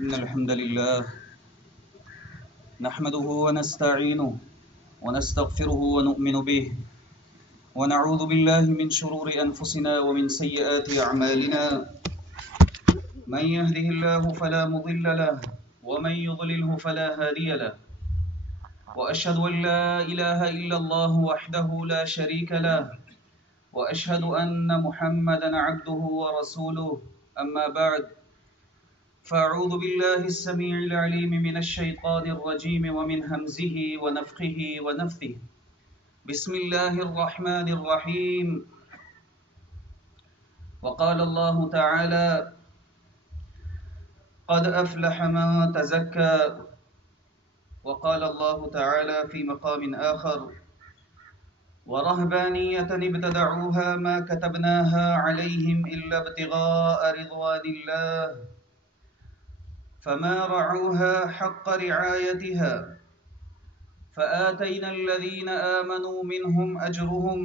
إن الحمد لله نحمده ونستعينه ونستغفره ونؤمن به ونعوذ بالله من شرور أنفسنا ومن سيئات أعمالنا من يهده الله فلا مضل له ومن يضلله فلا هادي له وأشهد أن لا إله إلا الله وحده لا شريك له وأشهد أن محمدا عبده ورسوله أما بعد فأعوذ بالله السميع العليم من الشيطان الرجيم ومن همزه ونفخه ونفثه بسم الله الرحمن الرحيم وقال الله تعالى قد أفلح من تزكى وقال الله تعالى في مقام آخر ورهبانية ابتدعوها ما كتبناها عليهم إلا ابتغاء رضوان الله فما رعوها حق رعايتها فآتينا الذين آمنوا منهم أجرهم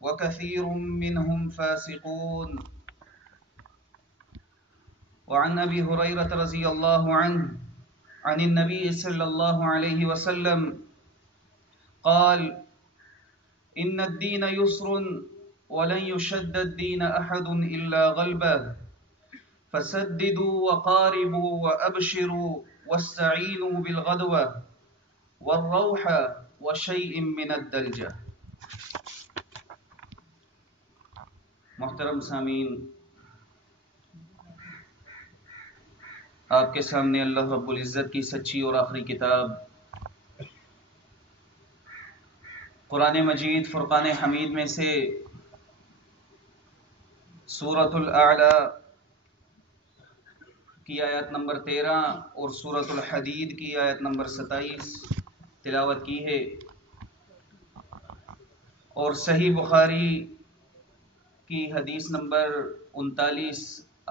وكثير منهم فاسقون. وعن أبي هريرة رضي الله عنه عن النبي صلى الله عليه وسلم قال إن الدين يسر ولن يشد الدين أحد إلا غلبه فسددوا وقاربوا وأبشروا واستعينوا بالغدوة والروحة وشيء من الدلجة. محترم سامعین، آپ کے سامنے اللہ رب العزت کی سچی اور آخری کتاب قرآن مجید فرقان حمید میں سے سورۃ الاعلی کی آیت نمبر 13 اور سورۃ الحدید کی آیت نمبر 27 تلاوت کی ہے، اور صحیح بخاری کی حدیث نمبر 39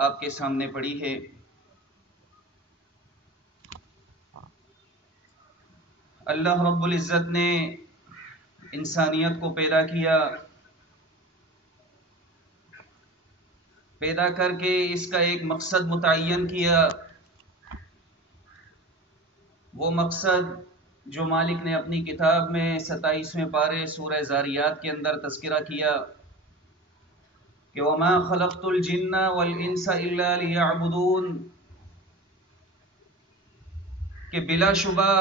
آپ کے سامنے پڑھی ہے۔ اللہ رب العزت نے انسانیت کو پیدا کیا، پیدا کر کے اس کا ایک مقصد متعین کیا۔ وہ مقصد جو مالک نے اپنی کتاب میں 27ویں پارے سورہ ذاریات کے اندر تذکرہ کیا کہ وَمَا خَلَقْتُ الْجِنَّ وَالْإِنسَ إِلَّا لِيَعْبُدُونَ، کہ بلا شبہ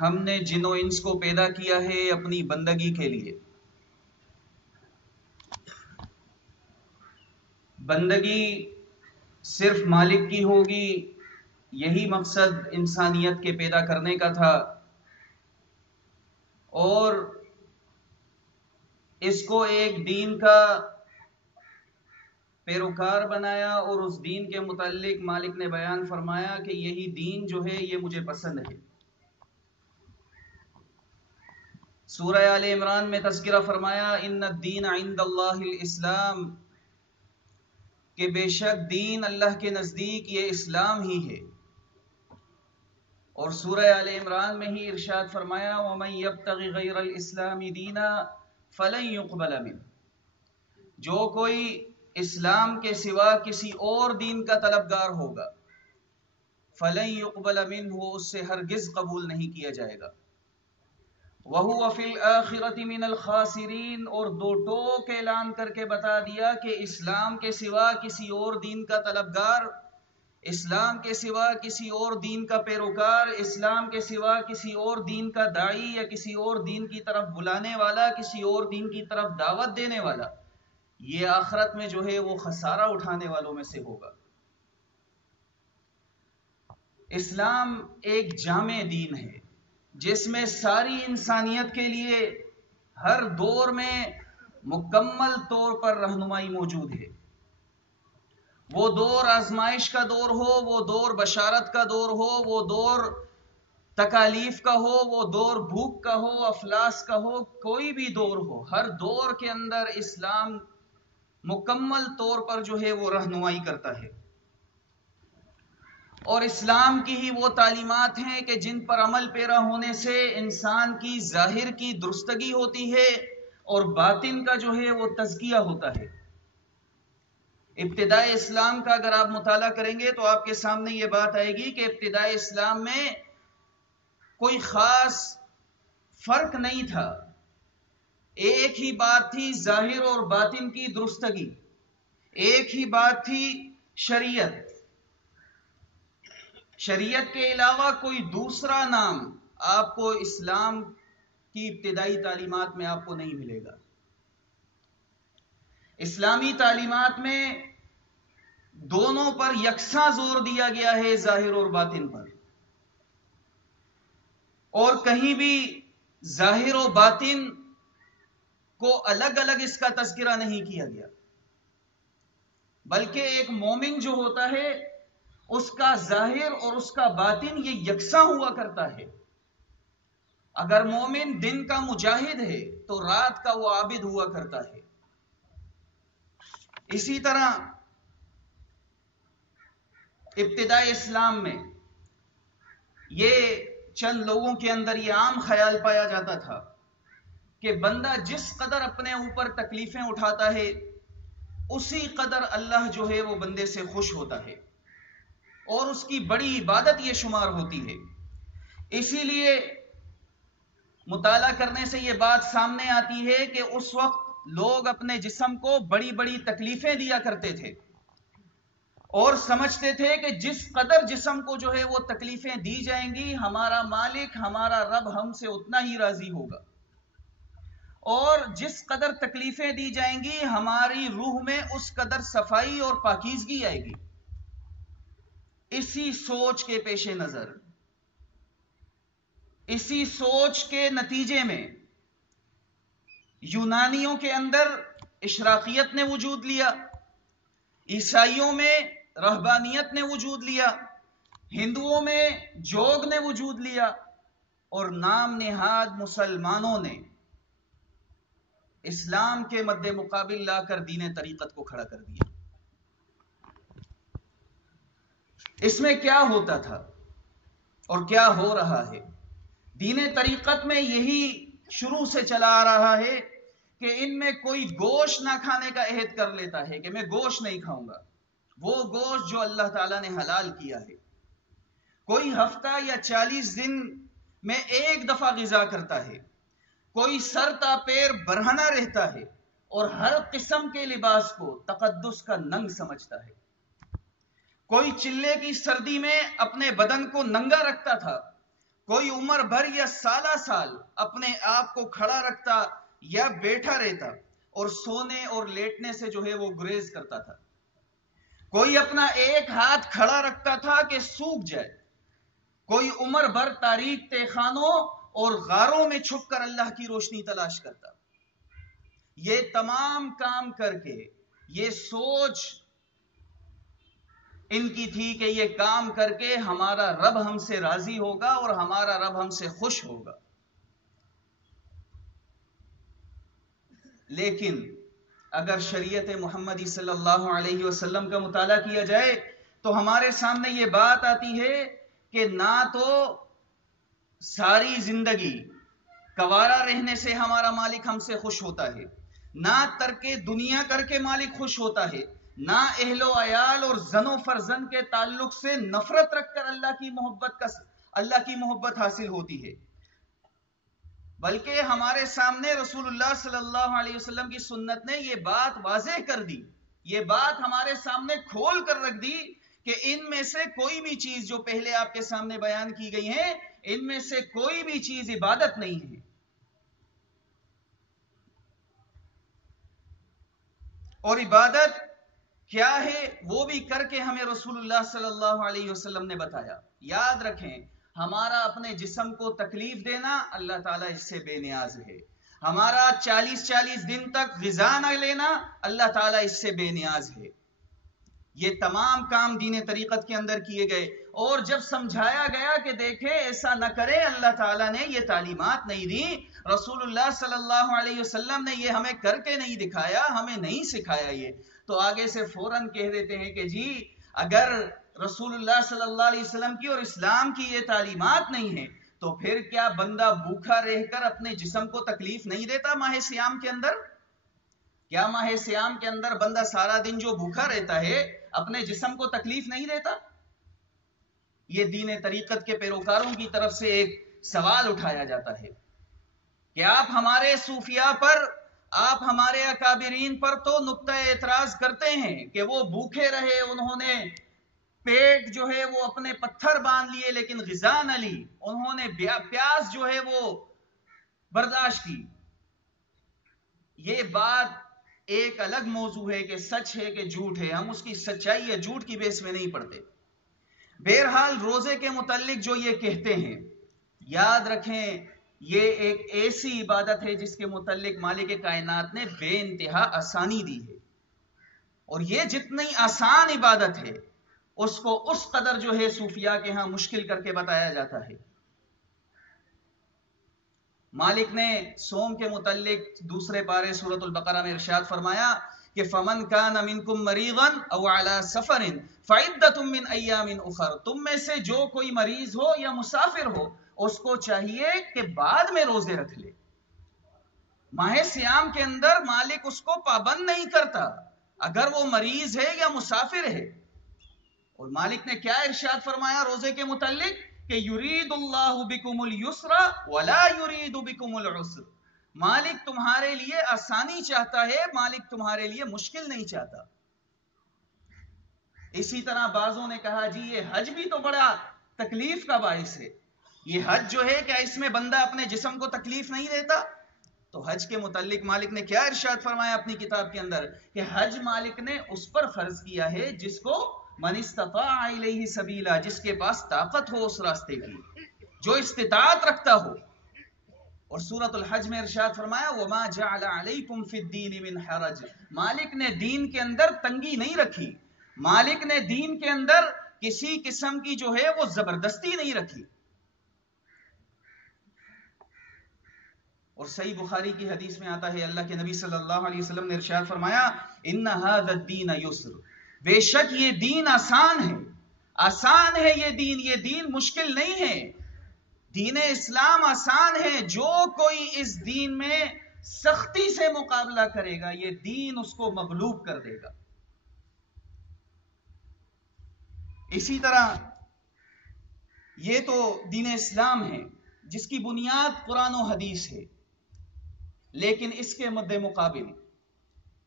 ہم نے جن و انس کو پیدا کیا ہے اپنی بندگی کے لیے۔ بندگی صرف مالک کی ہوگی، یہی مقصد انسانیت کے پیدا کرنے کا تھا، اور اس کو ایک دین کا پیروکار بنایا، اور اس دین کے متعلق مالک نے بیان فرمایا کہ یہی دین جو ہے یہ مجھے پسند ہے۔ سورہ آل عمران میں تذکرہ فرمایا ان الدین عند اللہ الاسلام، کہ بے شک دین اللہ کے نزدیک یہ اسلام ہی ہے۔ اور سورہ آل عمران میں ہی ارشاد فرمایا وَمَن يَبْتَغِ غَيْرَ الْإِسْلَامِ دِينًا فَلَن يُقْبَلَ مِنْهُ، جو کوئی اسلام کے سوا کسی اور دین کا طلبگار ہوگا فَلَن يُقْبَلَ مِنْهُ، اس سے ہرگز قبول نہیں کیا جائے گا۔ وَهُوَ فِي الْآخِرَةِ مِنَ الْخَاسِرِينَ، اور دو ٹوک اعلان کر کے بتا دیا کہ اسلام کے سوا کسی اور دین کا طلبگار، اسلام کے سوا کسی اور دین کا پیروکار، اسلام کے سوا کسی اور دین کا داعی یا کسی اور دین کی طرف بلانے والا، کسی اور دین کی طرف دعوت دینے والا، یہ آخرت میں جو ہے وہ خسارہ اٹھانے والوں میں سے ہوگا۔ اسلام ایک جامع دین ہے جس میں ساری انسانیت کے لیے ہر دور میں مکمل طور پر رہنمائی موجود ہے۔ وہ دور آزمائش کا دور ہو، وہ دور بشارت کا دور ہو، وہ دور تکالیف کا ہو، وہ دور بھوک کا ہو، افلاس کا ہو، کوئی بھی دور ہو، ہر دور کے اندر اسلام مکمل طور پر جو ہے وہ رہنمائی کرتا ہے۔ اور اسلام کی ہی وہ تعلیمات ہیں کہ جن پر عمل پیرا ہونے سے انسان کی ظاہر کی درستگی ہوتی ہے اور باطن کا جو ہے وہ تزکیہ ہوتا ہے۔ ابتدائے اسلام کا اگر آپ مطالعہ کریں گے تو آپ کے سامنے یہ بات آئے گی کہ ابتدائے اسلام میں کوئی خاص فرق نہیں تھا، ایک ہی بات تھی ظاہر اور باطن کی درستگی، ایک ہی بات تھی شریعت۔ شریعت کے علاوہ کوئی دوسرا نام آپ کو اسلام کی ابتدائی تعلیمات میں آپ کو نہیں ملے گا۔ اسلامی تعلیمات میں دونوں پر یکساں زور دیا گیا ہے، ظاہر اور باطن پر، اور کہیں بھی ظاہر و باطن کو الگ الگ اس کا تذکرہ نہیں کیا گیا، بلکہ ایک مومن جو ہوتا ہے اس کا ظاہر اور اس کا باطن یہ یکساں ہوا کرتا ہے۔ اگر مومن دن کا مجاہد ہے تو رات کا وہ عابد ہوا کرتا ہے۔ اسی طرح ابتدائی اسلام میں یہ چند لوگوں کے اندر یہ عام خیال پایا جاتا تھا کہ بندہ جس قدر اپنے اوپر تکلیفیں اٹھاتا ہے اسی قدر اللہ جو ہے وہ بندے سے خوش ہوتا ہے، اور اس کی بڑی عبادت یہ شمار ہوتی ہے۔ اسی لیے مطالعہ کرنے سے یہ بات سامنے آتی ہے کہ اس وقت لوگ اپنے جسم کو بڑی بڑی تکلیفیں دیا کرتے تھے اور سمجھتے تھے کہ جس قدر جسم کو جو ہے وہ تکلیفیں دی جائیں گی ہمارا مالک ہمارا رب ہم سے اتنا ہی راضی ہوگا، اور جس قدر تکلیفیں دی جائیں گی ہماری روح میں اس قدر صفائی اور پاکیزگی آئے گی۔ اسی سوچ کے پیش نظر، اسی سوچ کے نتیجے میں یونانیوں کے اندر اشراقیت نے وجود لیا، عیسائیوں میں رہبانیت نے وجود لیا، ہندوؤں میں جوگ نے وجود لیا، اور نام نہاد مسلمانوں نے اسلام کے مد مقابل لا کر دین طریقت کو کھڑا کر دیا۔ اس میں کیا ہوتا تھا اور کیا ہو رہا ہے؟ دین طریقت میں یہی شروع سے چلا آ رہا ہے کہ ان میں کوئی گوشت نہ کھانے کا عہد کر لیتا ہے کہ میں گوشت نہیں کھاؤں گا، وہ گوشت جو اللہ تعالیٰ نے حلال کیا ہے۔ کوئی ہفتہ یا 40 دن میں ایک دفعہ غذا کرتا ہے، کوئی سر تا پیر برہنہ رہتا ہے اور ہر قسم کے لباس کو تقدس کا ننگ سمجھتا ہے۔ کوئی چلے کی سردی میں اپنے بدن کو ننگا رکھتا تھا، کوئی عمر بھر یا سالہ سال اپنے آپ کو کھڑا رکھتا یا بیٹھا رہتا اور سونے اور لیٹنے سے جو ہے وہ گریز کرتا تھا۔ کوئی اپنا ایک ہاتھ کھڑا رکھتا تھا کہ سوکھ جائے، کوئی عمر بھر تاریک تہخانوں اور غاروں میں چھپ کر اللہ کی روشنی تلاش کرتا۔ یہ تمام کام کر کے یہ سوچ ان کی تھی کہ یہ کام کر کے ہمارا رب ہم سے راضی ہوگا اور ہمارا رب ہم سے خوش ہوگا۔ لیکن اگر شریعت محمدی صلی اللہ علیہ وسلم کا مطالعہ کیا جائے تو ہمارے سامنے یہ بات آتی ہے کہ نہ تو ساری زندگی کوارا رہنے سے ہمارا مالک ہم سے خوش ہوتا ہے، نہ ترک دنیا کر کے مالک خوش ہوتا ہے، نہ اہل و عیال اور زن و فرزند کے تعلق سے نفرت رکھ کر اللہ کی محبت حاصل ہوتی ہے، بلکہ ہمارے سامنے رسول اللہ صلی اللہ علیہ وسلم کی سنت نے یہ بات واضح کر دی، یہ بات ہمارے سامنے کھول کر رکھ دی کہ ان میں سے کوئی بھی چیز جو پہلے آپ کے سامنے بیان کی گئی ہیں ان میں سے کوئی بھی چیز عبادت نہیں ہے۔ اور عبادت کیا ہے وہ بھی کر کے ہمیں رسول اللہ صلی اللہ علیہ وسلم نے بتایا۔ یاد رکھیں، ہمارا اپنے جسم کو تکلیف دینا اللہ تعالیٰ اس سے بے نیاز ہے، ہمارا 40 دن تک غذا نہ لینا اللہ تعالیٰ اس سے بے نیاز ہے۔ یہ تمام کام دین طریقت کے اندر کیے گئے، اور جب سمجھایا گیا کہ دیکھیں ایسا نہ کرے، اللہ تعالیٰ نے یہ تعلیمات نہیں دی، رسول اللہ صلی اللہ علیہ وسلم نے یہ ہمیں کر کے نہیں دکھایا، ہمیں نہیں سکھایا، یہ تو آگے سے فوراً کہہ دیتے ہیں کہ جی اگر رسول اللہ صلی اللہ علیہ وسلم کی اور اسلام کی یہ تعلیمات نہیں ہیں تو پھر کیا بندہ بھوکا رہ کر اپنے جسم کو تکلیف نہیں دیتا ماہ سیام کے اندر؟ کیا ماہ سیام کے اندر بندہ سارا دن جو بھوکا رہتا ہے اپنے جسم کو تکلیف نہیں دیتا؟ یہ دین طریقت کے پیروکاروں کی طرف سے ایک سوال اٹھایا جاتا ہے کہ آپ ہمارے صوفیاء پر، آپ ہمارے اکابرین پر تو نقطہ اعتراض کرتے ہیں کہ وہ بھوکے رہے، انہوں نے پیٹ جو ہے وہ اپنے پتھر باندھ لیے لیکن غذا نہ لی، انہوں نے پیاس جو ہے وہ برداشت کی۔ یہ بات ایک الگ موضوع ہے کہ سچ ہے کہ جھوٹ ہے، ہم اس کی سچائی یا جھوٹ کی بیس میں نہیں پڑھتے۔ بہرحال روزے کے متعلق جو یہ کہتے ہیں، یاد رکھیں یہ ایک ایسی عبادت ہے جس کے متعلق مالک کائنات نے بے انتہا آسانی دی ہے، اور یہ جتنی آسان عبادت ہے اس کو اس قدر جو ہے صوفیاء کے ہاں مشکل کر کے بتایا جاتا ہے۔ مالک نے صوم کے متعلق دوسرے پارے سورۃ البقرہ میں ارشاد فرمایا کہ فَمَنْ كَانَ مِنْكُمْ مَرِيضًا أَوْ عَلَى سَفَرٍ فَعِدَّةٌ مِّنْ أَيَّامٍ أُخَرَ، تم میں سے جو کوئی مریض ہو یا مسافر ہو اس کو چاہیے کہ بعد میں روزے رکھ لے۔ ماہ سیام کے اندر مالک اس کو پابند نہیں کرتا اگر وہ مریض ہے یا مسافر ہے۔ اور مالک نے کیا ارشاد فرمایا روزے کے متعلق کہ یرید اللہ بکم اليسر ولا یرید بکم العسر، مالک تمہارے لیے آسانی چاہتا ہے، مالک تمہارے لیے مشکل نہیں چاہتا۔ اسی طرح بعضوں نے کہا جی یہ حج بھی تو بڑا تکلیف کا باعث ہے، یہ حج جو ہے کیا اس میں بندہ اپنے جسم کو تکلیف نہیں دیتا؟ تو حج کے متعلق مالک نے کیا ارشاد فرمایا اپنی کتاب کے اندر کہ حج مالک نے اس پر فرض کیا ہے جس کو من استطاع الیہ سبیلا، جس کے پاس طاقت ہو اس راستے کی، جو استطاعت رکھتا ہو۔ اور سورۃ الحج میں ارشاد فرمایا وما جعل علیکم فی الدین من حرج، مالک نے دین کے اندر تنگی نہیں رکھی، مالک نے دین کے اندر کسی قسم کی جو ہے وہ زبردستی نہیں رکھی۔ اور صحیح بخاری کی حدیث میں آتا ہے اللہ کے نبی صلی اللہ علیہ وسلم نے ارشاد فرمایا ان ھذا الدین یسر، بے شک یہ دین آسان ہے، آسان ہے یہ دین مشکل نہیں ہے، دین اسلام آسان ہے، جو کوئی اس دین میں سختی سے مقابلہ کرے گا یہ دین اس کو مغلوب کر دے گا۔ اسی طرح یہ تو دین اسلام ہے جس کی بنیاد قرآن و حدیث ہے، لیکن اس کے مد مقابل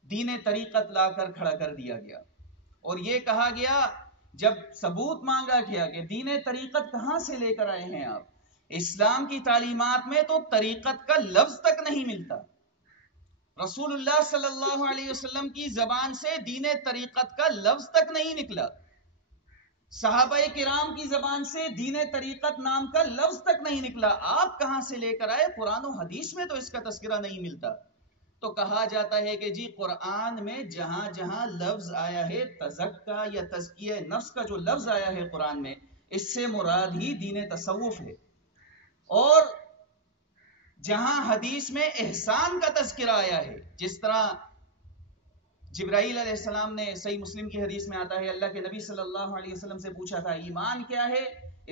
دین طریقت لا کر کھڑا کر دیا گیا، اور یہ کہا گیا جب ثبوت مانگا گیا کہ دین طریقت کہاں سے لے کر آئے ہیں آپ، اسلام کی تعلیمات میں تو طریقت کا لفظ تک نہیں ملتا، رسول اللہ صلی اللہ علیہ وسلم کی زبان سے دین طریقت کا لفظ تک نہیں نکلا، صحابہ کرام کی زبان سے دین طریقت نام کا لفظ تک نہیں نکلا، آپ کہاں سے لے کر آئے؟ قرآن و حدیث میں تو اس کا تذکرہ نہیں ملتا۔ تو کہا جاتا ہے کہ جی قرآن میں جہاں جہاں لفظ آیا ہے تزکیہ یا تزکیہ نفس کا جو لفظ آیا ہے قرآن میں، اس سے مراد ہی دین تصوف ہے، اور جہاں حدیث میں احسان کا تذکرہ آیا ہے، جس طرح جبرائیل علیہ السلام نے صحیح مسلم کی حدیث میں آتا ہے اللہ کے نبی صلی اللہ علیہ وسلم سے پوچھا تھا ایمان کیا ہے،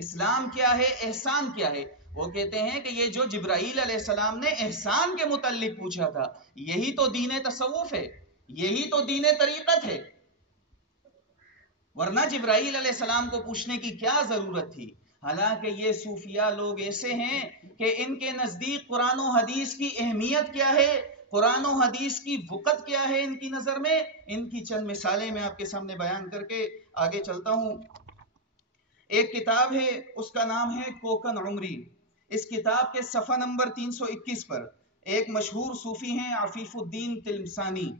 اسلام کیا ہے، احسان کیا ہے؟ وہ کہتے ہیں کہ یہ جو جبرائیل علیہ السلام نے احسان کے متعلق پوچھا تھا یہی تو دین تصوف ہے، یہی تو دین طریقت ہے، ورنہ جبرائیل علیہ السلام کو پوچھنے کی کیا ضرورت تھی؟ حالانکہ یہ صوفیاء لوگ ایسے ہیں کہ ان کے نزدیک قرآن و حدیث کی اہمیت کیا ہے، قرآن و حدیث کی وقت کیا ہے ان کی نظر میں، ان کی چند مثالیں میں آپ کے سامنے بیان کر کے آگے چلتا ہوں۔ ایک کتاب ہے اس کا نام ہے کوکن عمری، اس کتاب کے صفحہ نمبر 321 پر ایک مشہور صوفی ہیں عفیف الدین تلمسانی،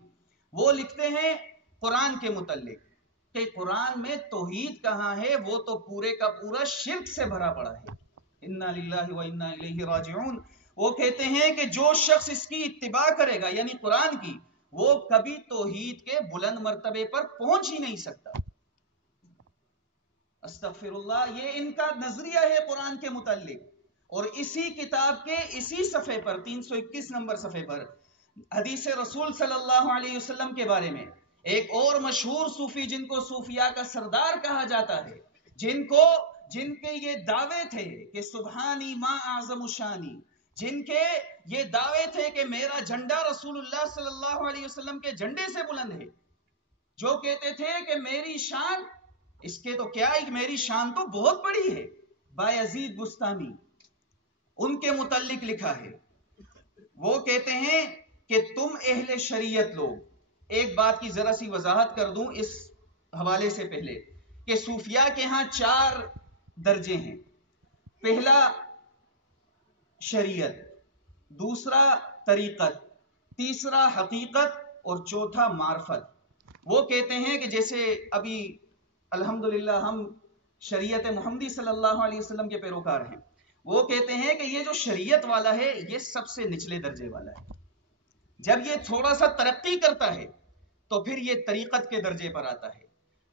وہ لکھتے ہیں قرآن کے متعلق کہ قرآن میں توحید کہاں ہے، وہ تو پورے کا پورا شرک سے بھرا پڑا ہے، انا للہ و انا الیہ راجعون۔ وہ کہتے ہیں کہ جو شخص اس کی اتباع کرے گا یعنی قرآن کی، وہ کبھی توحید کے بلند مرتبے پر پہنچ ہی نہیں سکتا۔ استغفر اللہ، یہ ان کا نظریہ ہے قرآن کے متعلق، اور اسی کتاب کے اسی صفحے پر 321 نمبر صفحے پر حدیث رسول صلی اللہ علیہ وسلم کے بارے میں ایک اور مشہور صوفی جن کو صوفیاء کا سردار کہا جاتا ہے، جن کے یہ دعوے تھے کہ سبحانی ما اعظم شانی، جن کے یہ دعوے تھے کہ میرا جھنڈا رسول اللہ صلی اللہ علیہ وسلم کے جھنڈے سے بلند ہے، جو کہتے تھے کہ میری شان، اس کے تو کیا ہے، میری شان تو بہت بڑی ہے. بایزید بستامی ان کے متعلق لکھا ہے، وہ کہتے ہیں کہ تم اہل شریعت لوگ، ایک بات کی ذرا سی وضاحت کر دوں اس حوالے سے پہلے، کہ صوفیاء کے ہاں 4 درجے ہیں. پہلا شریعت، دوسرا طریقت، تیسرا حقیقت، اور چوتھا معرفت. وہ کہتے ہیں کہ جیسے ابھی الحمدللہ ہم شریعت محمدی صلی اللہ علیہ وسلم کے پیروکار ہیں، وہ کہتے ہیں کہ یہ جو شریعت والا ہے یہ سب سے نچلے درجے والا ہے. جب یہ تھوڑا سا ترقی کرتا ہے تو پھر یہ طریقت کے درجے پر آتا ہے،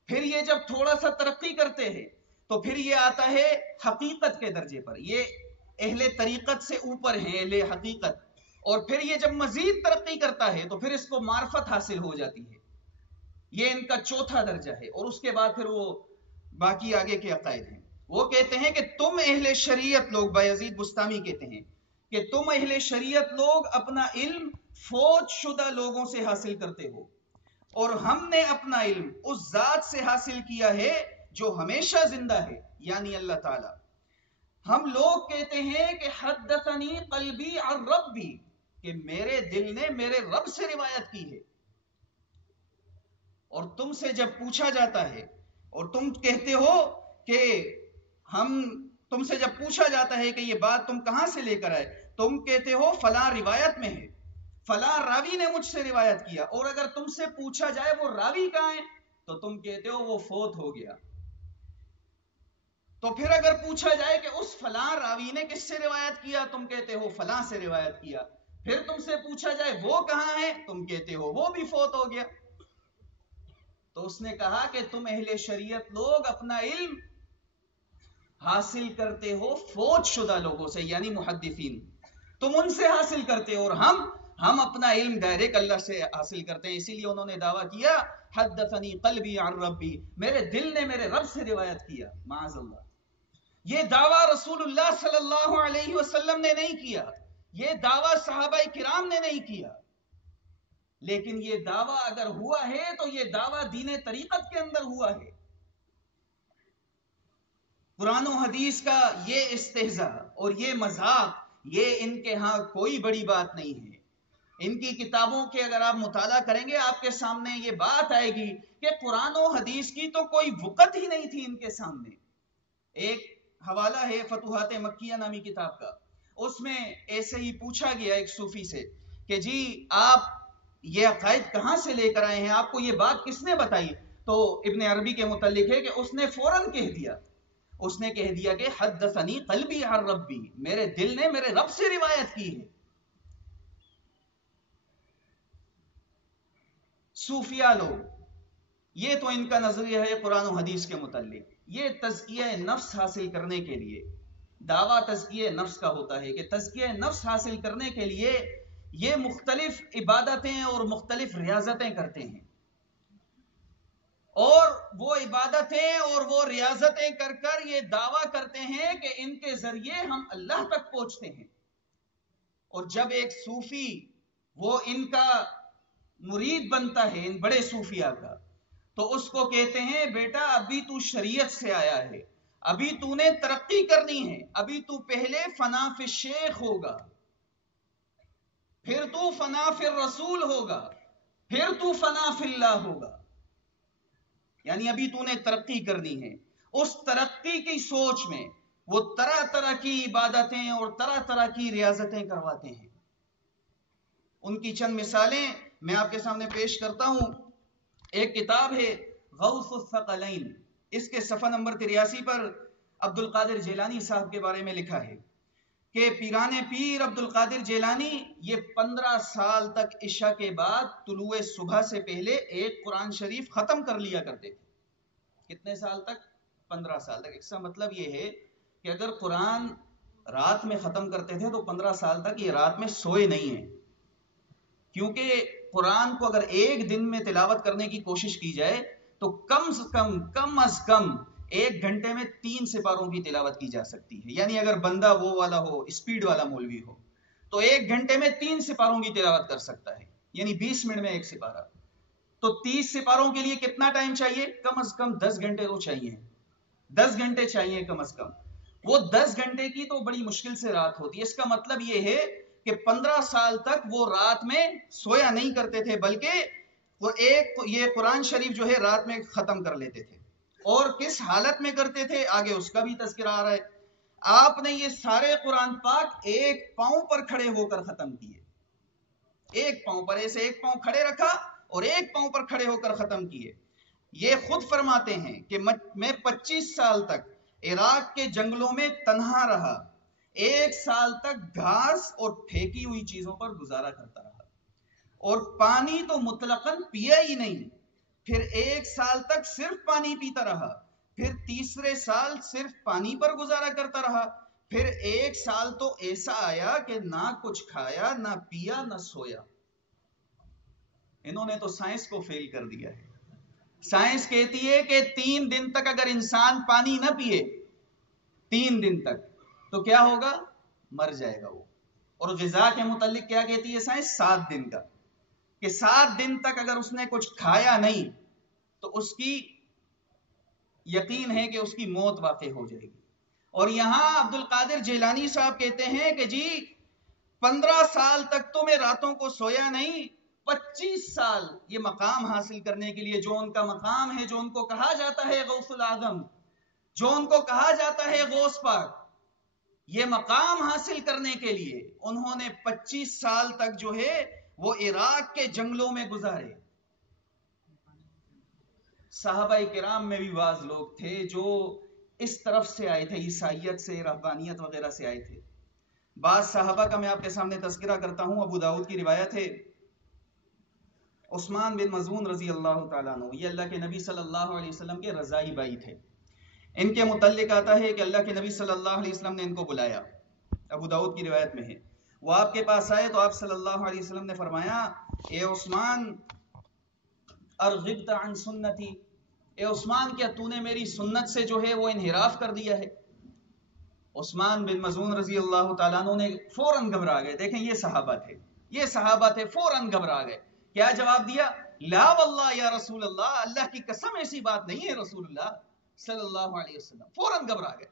پھر یہ جب تھوڑا سا ترقی کرتے ہیں تو پھر یہ آتا ہے حقیقت کے درجے پر. یہ اہل طریقت سے اوپر ہیں، اہل حقیقت. اور پھر یہ جب مزید ترقی کرتا ہے تو پھر اس کو معرفت حاصل ہو جاتی ہے. یہ ان کا چوتھا درجہ ہے، اور اس کے بعد پھر وہ باقی آگے کے عقائد ہیں. وہ کہتے ہیں کہ تم اہل شریعت لوگ، بایزید بستامی کہتے ہیں کہ تم اہل شریعت لوگ اپنا علم فوت شدہ لوگوں سے حاصل کرتے ہو، اور ہم نے اپنا علم اس ذات سے حاصل کیا ہے جو ہمیشہ زندہ ہے، یعنی اللہ تعالی. ہم لوگ کہتے ہیں کہ حدثنی قلبی عن ربی، کہ میرے دل نے میرے رب سے روایت کی ہے. اور تم سے جب پوچھا جاتا ہے اور تم کہتے ہو کہ تم سے جب پوچھا جاتا ہے کہ یہ بات تم کہاں سے لے کر آئے، تم کہتے ہو فلاں روایت میں ہے، فلاں راوی نے مجھ سے روایت کیا. اور اگر تم سے پوچھا جائے وہ راوی کہاں ہے تو تم کہتے ہو وہ فوت ہو گیا. تو پھر اگر پوچھا جائے کہ اس فلاں راوی نے کس سے روایت کیا، تم کہتے ہو فلاں سے روایت کیا. پھر تم سے پوچھا جائے وہ کہاں ہے، تم کہتے ہو وہ بھی فوت ہو گیا. تو اس نے کہا کہ تم اہل شریعت لوگ اپنا علم حاصل کرتے ہو فوت شدہ لوگوں سے، یعنی محدثین. تم ان سے حاصل کرتے ہو، اور ہم اپنا علم ڈائریکٹ اللہ سے حاصل کرتے ہیں. اسی لیے انہوں نے دعویٰ کیا حدثنی قلبی عن ربی، میرے دل نے میرے رب سے روایت کیا. معاذ اللہ، یہ دعویٰ رسول اللہ صلی اللہ علیہ وسلم نے نہیں کیا، یہ دعویٰ صحابہ کرام نے نہیں کیا. لیکن یہ دعویٰ اگر ہوا ہے تو یہ دعویٰ دین طریقت کے اندر ہوا ہے. قرآن و حدیث کا یہ استہزاء اور یہ مذاق، یہ ان کے ہاں کوئی بڑی بات نہیں ہے. ان کی کتابوں کے اگر آپ مطالعہ کریں گے آپ کے سامنے یہ بات آئے گی کہ قرآن و حدیث کی تو کوئی وقت ہی نہیں تھی ان کے سامنے. ایک حوالہ ہے فتوحات مکیہ نامی کتاب کا، اس میں ایسے ہی پوچھا گیا ایک صوفی سے کہ جی آپ یہ عقائد کہاں سے لے کر آئے ہیں، آپ کو یہ بات کس نے بتائی؟ تو ابن عربی کے متعلق ہے کہ اس نے فوراً کہہ دیا، اس نے کہہ دیا کہ حدثنی قلبی عن ربی، میرے دل نے میرے رب سے روایت کی ہے. صوفیاء لوگ، یہ تو ان کا نظریہ ہے قرآن و حدیث کے متعلق. یہ تزکیہ نفس حاصل کرنے کے لیے دعویٰ تزکیہ نفس کا ہوتا ہے کہ تزکیہ نفس حاصل کرنے کے لیے یہ مختلف عبادتیں اور مختلف ریاضتیں کرتے ہیں، اور وہ عبادتیں اور وہ ریاضتیں کر کر یہ دعویٰ کرتے ہیں کہ ان کے ذریعے ہم اللہ تک پہنچتے ہیں. اور جب ایک صوفی وہ ان کا مرید بنتا ہے، ان بڑے صوفیاء کا، تو اس کو کہتے ہیں بیٹا ابھی تو شریعت سے آیا ہے، ابھی تو نے ترقی کرنی ہے، ابھی تو پہلے فنا فی الشیخ ہوگا، پھر تو فنا فی الرسول ہوگا، پھر تو فنا فی اللہ ہوگا. یعنی ابھی تو نے ترقی کرنی ہے. اس ترقی کی سوچ میں وہ طرح طرح کی عبادتیں اور طرح طرح کی ریاضتیں کرواتے ہیں. ان کی چند مثالیں میں آپ کے سامنے پیش کرتا ہوں. ایک کتاب ہے غوث الثقلین، اس کے صفحہ نمبر 83 پر عبد القادر جیلانی صاحب کے بارے میں لکھا ہے کہ پیران پیر عبد القادر جیلانی یہ 15 سال تک عشاء کے بعد طلوع صبح سے پہلے ایک قرآن شریف ختم کر لیا کرتے تھے. کتنے سال تک؟ 15 سال تک. اس کا مطلب یہ ہے کہ اگر قرآن رات میں ختم کرتے تھے تو 15 سال تک یہ رات میں سوئے نہیں ہیں، کیونکہ قرآن کو اگر ایک دن میں تلاوت کرنے کی کوشش کی جائے تو کم از کم 1 گھنٹے میں 3 سپاروں کی تلاوت کی جا سکتی ہے. یعنی اگر بندہ وہ والا ہو، اسپیڈ والا مولوی ہو. تو 1 گھنٹے میں 3 سپاروں کی تلاوت کر سکتا ہے، یعنی 20 منٹ میں 1 سپارہ. تو 30 سپاروں کے لیے کتنا ٹائم چاہیے؟ کم از کم 10 گھنٹے تو چاہیے، 10 گھنٹے چاہیے کم از کم. وہ 10 گھنٹے کی تو بڑی مشکل سے رات ہوتی ہے. اس کا مطلب یہ ہے کہ 15 سال تک وہ رات میں سویا نہیں کرتے تھے، بلکہ وہ یہ قرآن شریف جو ہے رات میں ختم کر لیتے تھے. اور کس حالت میں کرتے تھے آگے اس کا بھی تذکرہ آ رہا ہے. آپ نے یہ سارے قرآن پاک 1 پاؤں پر کھڑے ہو کر ختم کیے. 1 پاؤں پر، ایسے 1 پاؤں کھڑے رکھا اور 1 پاؤں پر کھڑے ہو کر ختم کیے. یہ خود فرماتے ہیں کہ میں 25 سال تک عراق کے جنگلوں میں تنہا رہا، 1 سال تک گھاس اور پھینکی ہوئی چیزوں پر گزارا کرتا رہا، اور پانی تو مطلقاً پیا ہی نہیں. پھر 1 سال تک صرف پانی پیتا رہا، پھر تیسرے سال صرف پانی پر گزارا کرتا رہا، پھر 1 سال تو ایسا آیا کہ نہ کچھ کھایا، نہ پیا، نہ سویا. انہوں نے تو سائنس کو فیل کر دیا ہے. سائنس کہتی ہے کہ 3 دن تک اگر انسان پانی نہ پیے 3 دن تک تو کیا ہوگا؟ مر جائے گا وہ. اور غذا کے متعلق کیا کہتی ہے سائنس؟ 7 دن کا، کہ 7 دن تک اگر اس نے کچھ کھایا نہیں تو اس کی یقین ہے کہ اس کی موت واقع ہو جائے گی. اور یہاں عبد القادر جیلانی صاحب کہتے ہیں کہ جی 15 سال تک تو میں راتوں کو سویا نہیں، 25 سال یہ مقام حاصل کرنے کے لیے، جو ان کا مقام ہے، جو ان کو کہا جاتا ہے غوث العظم، جو ان کو کہا جاتا ہے غوث پاک، یہ مقام حاصل کرنے کے لیے انہوں نے 25 سال تک جو ہے وہ عراق کے جنگلوں میں گزارے. صحابہ کرام میں بھی بعض لوگ تھے جو اس طرف سے آئے تھے، عیسائیت سے، رہبانیت وغیرہ سے آئے تھے. بعض صحابہ کا میں آپ کے سامنے تذکرہ کرتا ہوں. ابو داؤد کی روایت ہے، عثمان بن مظعون رضی اللہ تعالیٰ عنہ، یہ اللہ کے نبی صلی اللہ علیہ وسلم کے رضائی بھائی تھے. ان کے متعلق آتا ہے کہ اللہ کے نبی صلی اللہ علیہ وسلم نے ان کو بلایا. ابو داؤد کی روایت میں ہے، وہ آپ کے پاس آئے تو آپ صلی اللہ علیہ وسلم نے فرمایا، اے عثمان ارغبت عن سنتی، اے عثمان کیا تو نے میری سنت سے جو ہے وہ انحراف کر دیا ہے؟ عثمان بن مظعون رضی اللہ تعالیٰ عنہ نے فوراً گھبرا گئے. دیکھیں یہ صحابہ تھے، فوراً گھبرا گئے. کیا جواب دیا؟ لا واللہ یا رسول اللہ، اللہ کی قسم ایسی بات نہیں ہے رسول اللہ صلی اللہ علیہ وسلم. فوراً گھبرا گئے.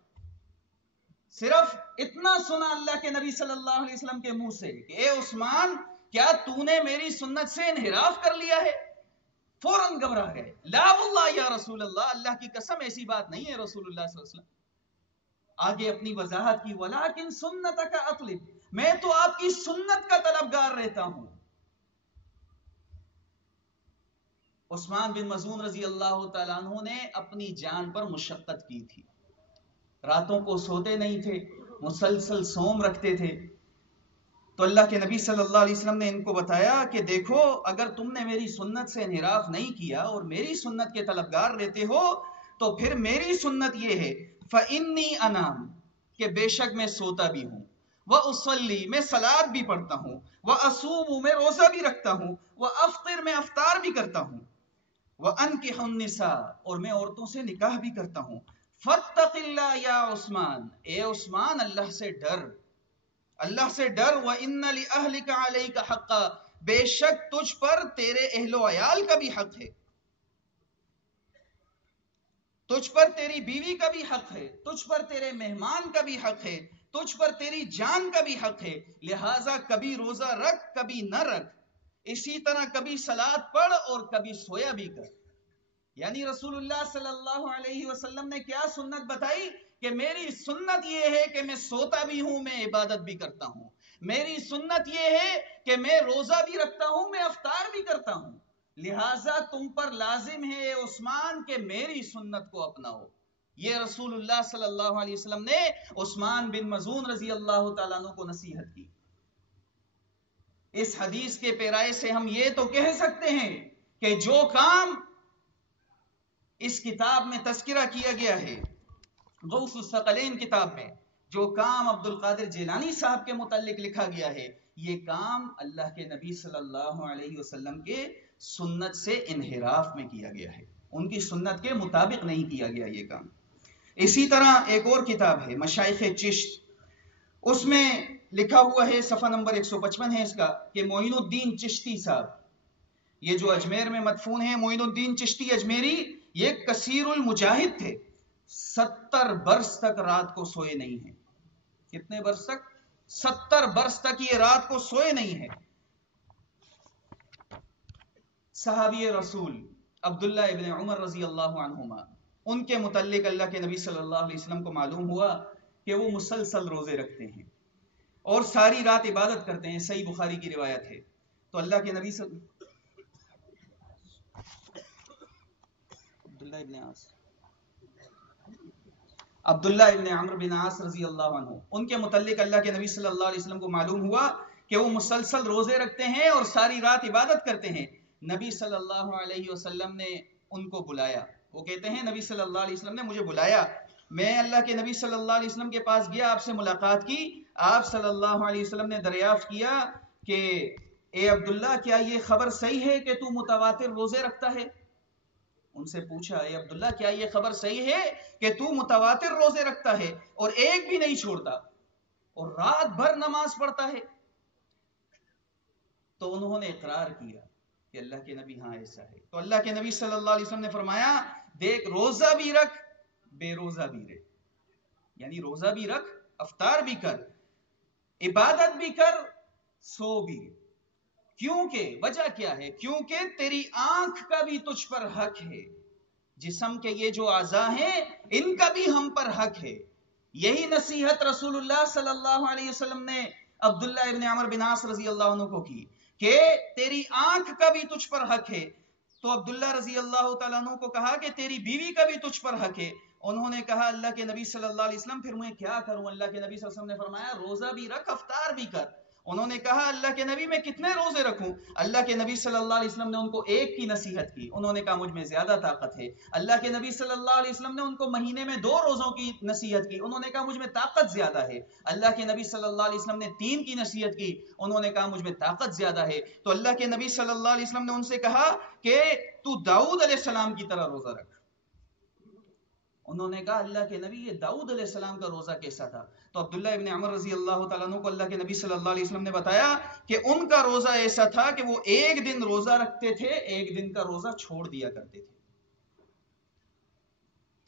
صرف اتنا سنا اللہ کے نبی صلی اللہ علیہ وسلم کے منہ سے کہ اے عثمان کیا تو نے میری سنت سے انحراف کر لیا ہے؟ فوراً گھبرا گئے. لا واللہ یا رسول اللہ، اللہ کی قسم ایسی بات نہیں ہے رسول اللہ صلی اللہ علیہ وسلم. آگے اپنی وضاحت کی، ولیکن سنتک اطلب، میں تو آپ کی سنت کا طلبگار رہتا ہوں. عثمان بن مظعون رضی اللہ تعالیٰ عنہ نے اپنی جان پر مشقت کی تھی، راتوں کو سوتے نہیں تھے، مسلسل صوم رکھتے تھے. تو اللہ کے نبی صلی اللہ علیہ وسلم نے ان کو بتایا کہ دیکھو اگر تم نے میری سنت سے انحراف نہیں کیا اور میری سنت کے طلبگار رہتے ہو تو پھر میری سنت یہ ہے، فَإِنِّي أَنَامُ، کہ بے شک میں سوتا بھی ہوں، وَأُصَلِّي، میں صلاۃ بھی پڑھتا ہوں، وَأَصُومُ، میں روزہ بھی رکھتا ہوں، وَأَفْطِرُ، میں افطار بھی کرتا ہوں، وَأَنْكِحُ النِّسَاءَ، اور میں عورتوں سے نکاح بھی کرتا ہوں. فَاتَّقِ اللَّهَ یا عثمان، اے عثمان اللہ سے ڈر، اللہ سے ڈر. وَإِنَّ لِأَهْلِكَ عَلَيْكَ حَقًّا، بے شک تجھ پر تیرے اہل و عیال کا بھی حق ہے، تجھ پر تیری بیوی کا بھی حق ہے، تجھ پر تیرے مہمان کا بھی حق ہے، تجھ پر تیری جان کا بھی حق ہے. لہٰذا کبھی روزہ رکھ، کبھی نہ رکھ، اسی طرح کبھی صلاۃ پڑھ اور کبھی سویا بھی کر. یعنی رسول اللہ صلی اللہ علیہ وسلم نے کیا سنت بتائی کہ میری سنت یہ ہے کہ میں سوتا بھی ہوں، میں عبادت بھی کرتا ہوں. میری سنت یہ ہے کہ میں روزہ بھی رکھتا ہوں، میں افطار بھی کرتا ہوں. لہٰذا تم پر لازم ہے اے عثمان کہ میری سنت کو اپناؤ. یہ رسول اللہ صلی اللہ علیہ وسلم نے عثمان بن مظعون رضی اللہ تعالیٰ عنہ کو نصیحت کی. اس حدیث کے پیرائے سے ہم یہ تو کہہ سکتے ہیں کہ جو کام اس کتاب میں تذکرہ کیا گیا ہے، غوث الثقلین کتاب میں جو کام عبد القادر جیلانی صاحب کے متعلق لکھا گیا ہے، یہ کام اللہ کے نبی صلی اللہ علیہ وسلم کے سنت سے انحراف میں کیا گیا ہے، ان کی سنت کے مطابق نہیں کیا گیا یہ کام. اسی طرح ایک اور کتاب ہے مشائخ چشت، اس میں لکھا ہوا ہے صفحہ نمبر 155 ہے اس کا کہ معین الدین چشتی صاحب، یہ جو اجمیر میں مدفون ہیں معین الدین چشتی اجمیری، یہ کثیر المجاہد تھے، 70 برس تک رات کو سوئے نہیں ہیں۔ کتنے برس تک؟ 70 برس تک یہ رات کو سوئے نہیں ہیں۔ صحابی رسول عبداللہ ابن عمر رضی اللہ عنہما، ان کے متعلق اللہ کے نبی صلی اللہ علیہ وسلم کو معلوم ہوا کہ وہ مسلسل روزے رکھتے ہیں اور ساری رات عبادت کرتے ہیں، صحیح بخاری کی روایت ہے۔ تو اللہ کے نبی عبداللہ ابن عمرو بن عاص رضی اللہ عنہ، ان کے متعلق اللہ کے نبی صلی اللہ علیہ وسلم کو معلوم ہوا کہ وہ مسلسل روزے رکھتے ہیں اور ساری رات عبادت کرتے ہیں۔ نبی صلی اللہ علیہ وسلم نے ان کو بلایا، وہ کہتے ہیں نبی صلی اللہ علیہ وسلم نے مجھے بلایا، میں اللہ کے نبی صلی اللہ علیہ وسلم کے پاس گیا، آپ سے ملاقات کی، آپ صلی اللہ علیہ وسلم نے دریافت کیا کہ اے عبداللہ کیا یہ خبر صحیح ہے کہ تو متواتر روزے رکھتا ہے؟ ان سے پوچھا اے عبداللہ کیا یہ خبر صحیح ہے کہ تو متواتر روزے رکھتا ہے اور ایک بھی نہیں چھوڑتا اور رات بھر نماز پڑھتا ہے؟ تو انہوں نے اقرار کیا کہ اللہ کے نبی ہاں ایسا ہے۔ تو اللہ کے نبی صلی اللہ علیہ وسلم نے فرمایا دیکھ روزہ بھی رکھ بے روزہ بھی رہ، یعنی روزہ بھی رکھ، افطار بھی کر، عبادت بھی کر، سو بھی۔ کیونکہ وجہ کیا ہے؟ کیونکہ تیری آنکھ کا بھی تجھ پر حق ہے، جسم کے یہ جو اعضاء ہیں ان کا بھی ہم پر حق ہے۔ یہی نصیحت رسول اللہ صلی اللہ علیہ وسلم نے عبداللہ ابن عمر بن عاص رضی اللہ عنہ کو کی کہ تیری آنکھ کا بھی تجھ پر حق ہے۔ تو عبداللہ رضی اللہ تعالیٰ عنہ کو کہا کہ تیری بیوی کا بھی تجھ پر حق ہے۔ انہوں نے کہا اللہ کے نبی صلی اللہ علیہ وسلم پھر میں کیا کروں؟ اللہ کے نبی صلی اللہ علیہ وسلم نے فرمایا روزہ بھی رکھ، افطار بھی کر۔ انہوں نے کہا اللہ کے نبی میں کتنے روزے رکھوں؟ اللہ کے نبی صلی اللہ علیہ وسلم نے ان کو ایک کی نصیحت کی، انہوں نے کہا مجھ میں زیادہ طاقت ہے۔ اللہ کے نبی صلی اللہ علیہ وسلم نے ان کو مہینے میں 2 روزوں کی نصیحت کی، انہوں نے کہا مجھ میں طاقت زیادہ ہے۔ اللہ کے نبی صلی اللہ علیہ وسلم نے 3 کی نصیحت کی، انہوں نے کہا مجھ میں طاقت زیادہ ہے۔ تو اللہ کے نبی صلی اللہ علیہ وسلم نے ان سے کہا کہ تو داؤد علیہ السلام کی طرح روزہ رکھ۔ انہوں نے کہا اللہ کے نبی یہ داؤد علیہ السلام کا روزہ کیسا تھا؟ تو عبداللہ ابن عمر رضی اللہ تعالیٰ عنہ کو اللہ کے نبی صلی اللہ علیہ وسلم نے بتایا کہ ان کا روزہ ایسا تھا کہ وہ ایک دن روزہ رکھتے تھے، ایک دن کا روزہ چھوڑ دیا کرتے تھے۔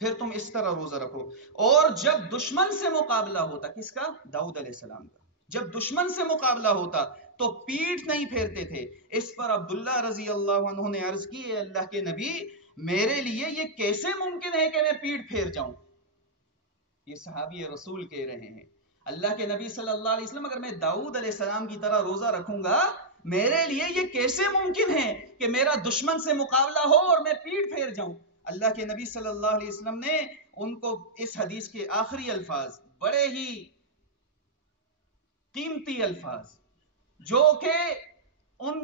پھر تم اس طرح روزہ رکھو۔ اور جب دشمن سے مقابلہ ہوتا، کس کا؟ داؤد علیہ السلام کا۔ جب دشمن سے مقابلہ ہوتا تو پیٹھ نہیں پھیرتے تھے۔ اس پر عبداللہ رضی اللہ عنہ نے عرض کی اے اللہ کے نبی میرے لیے یہ کیسے ممکن ہے کہ میں پیٹھ پھیر جاؤں؟ یہ صحابی رسول کہہ رہے ہیں اللہ کے نبی صلی اللہ علیہ وسلم اگر میں داؤد علیہ السلام کی طرح روزہ رکھوں گا میرے لیے یہ کیسے ممکن ہے کہ میرا دشمن سے مقابلہ ہو اور میں پیٹھ پھیر جاؤں؟ اللہ کے نبی صلی اللہ علیہ وسلم نے ان کو اس حدیث کے آخری الفاظ، بڑے ہی قیمتی الفاظ جو کہ ان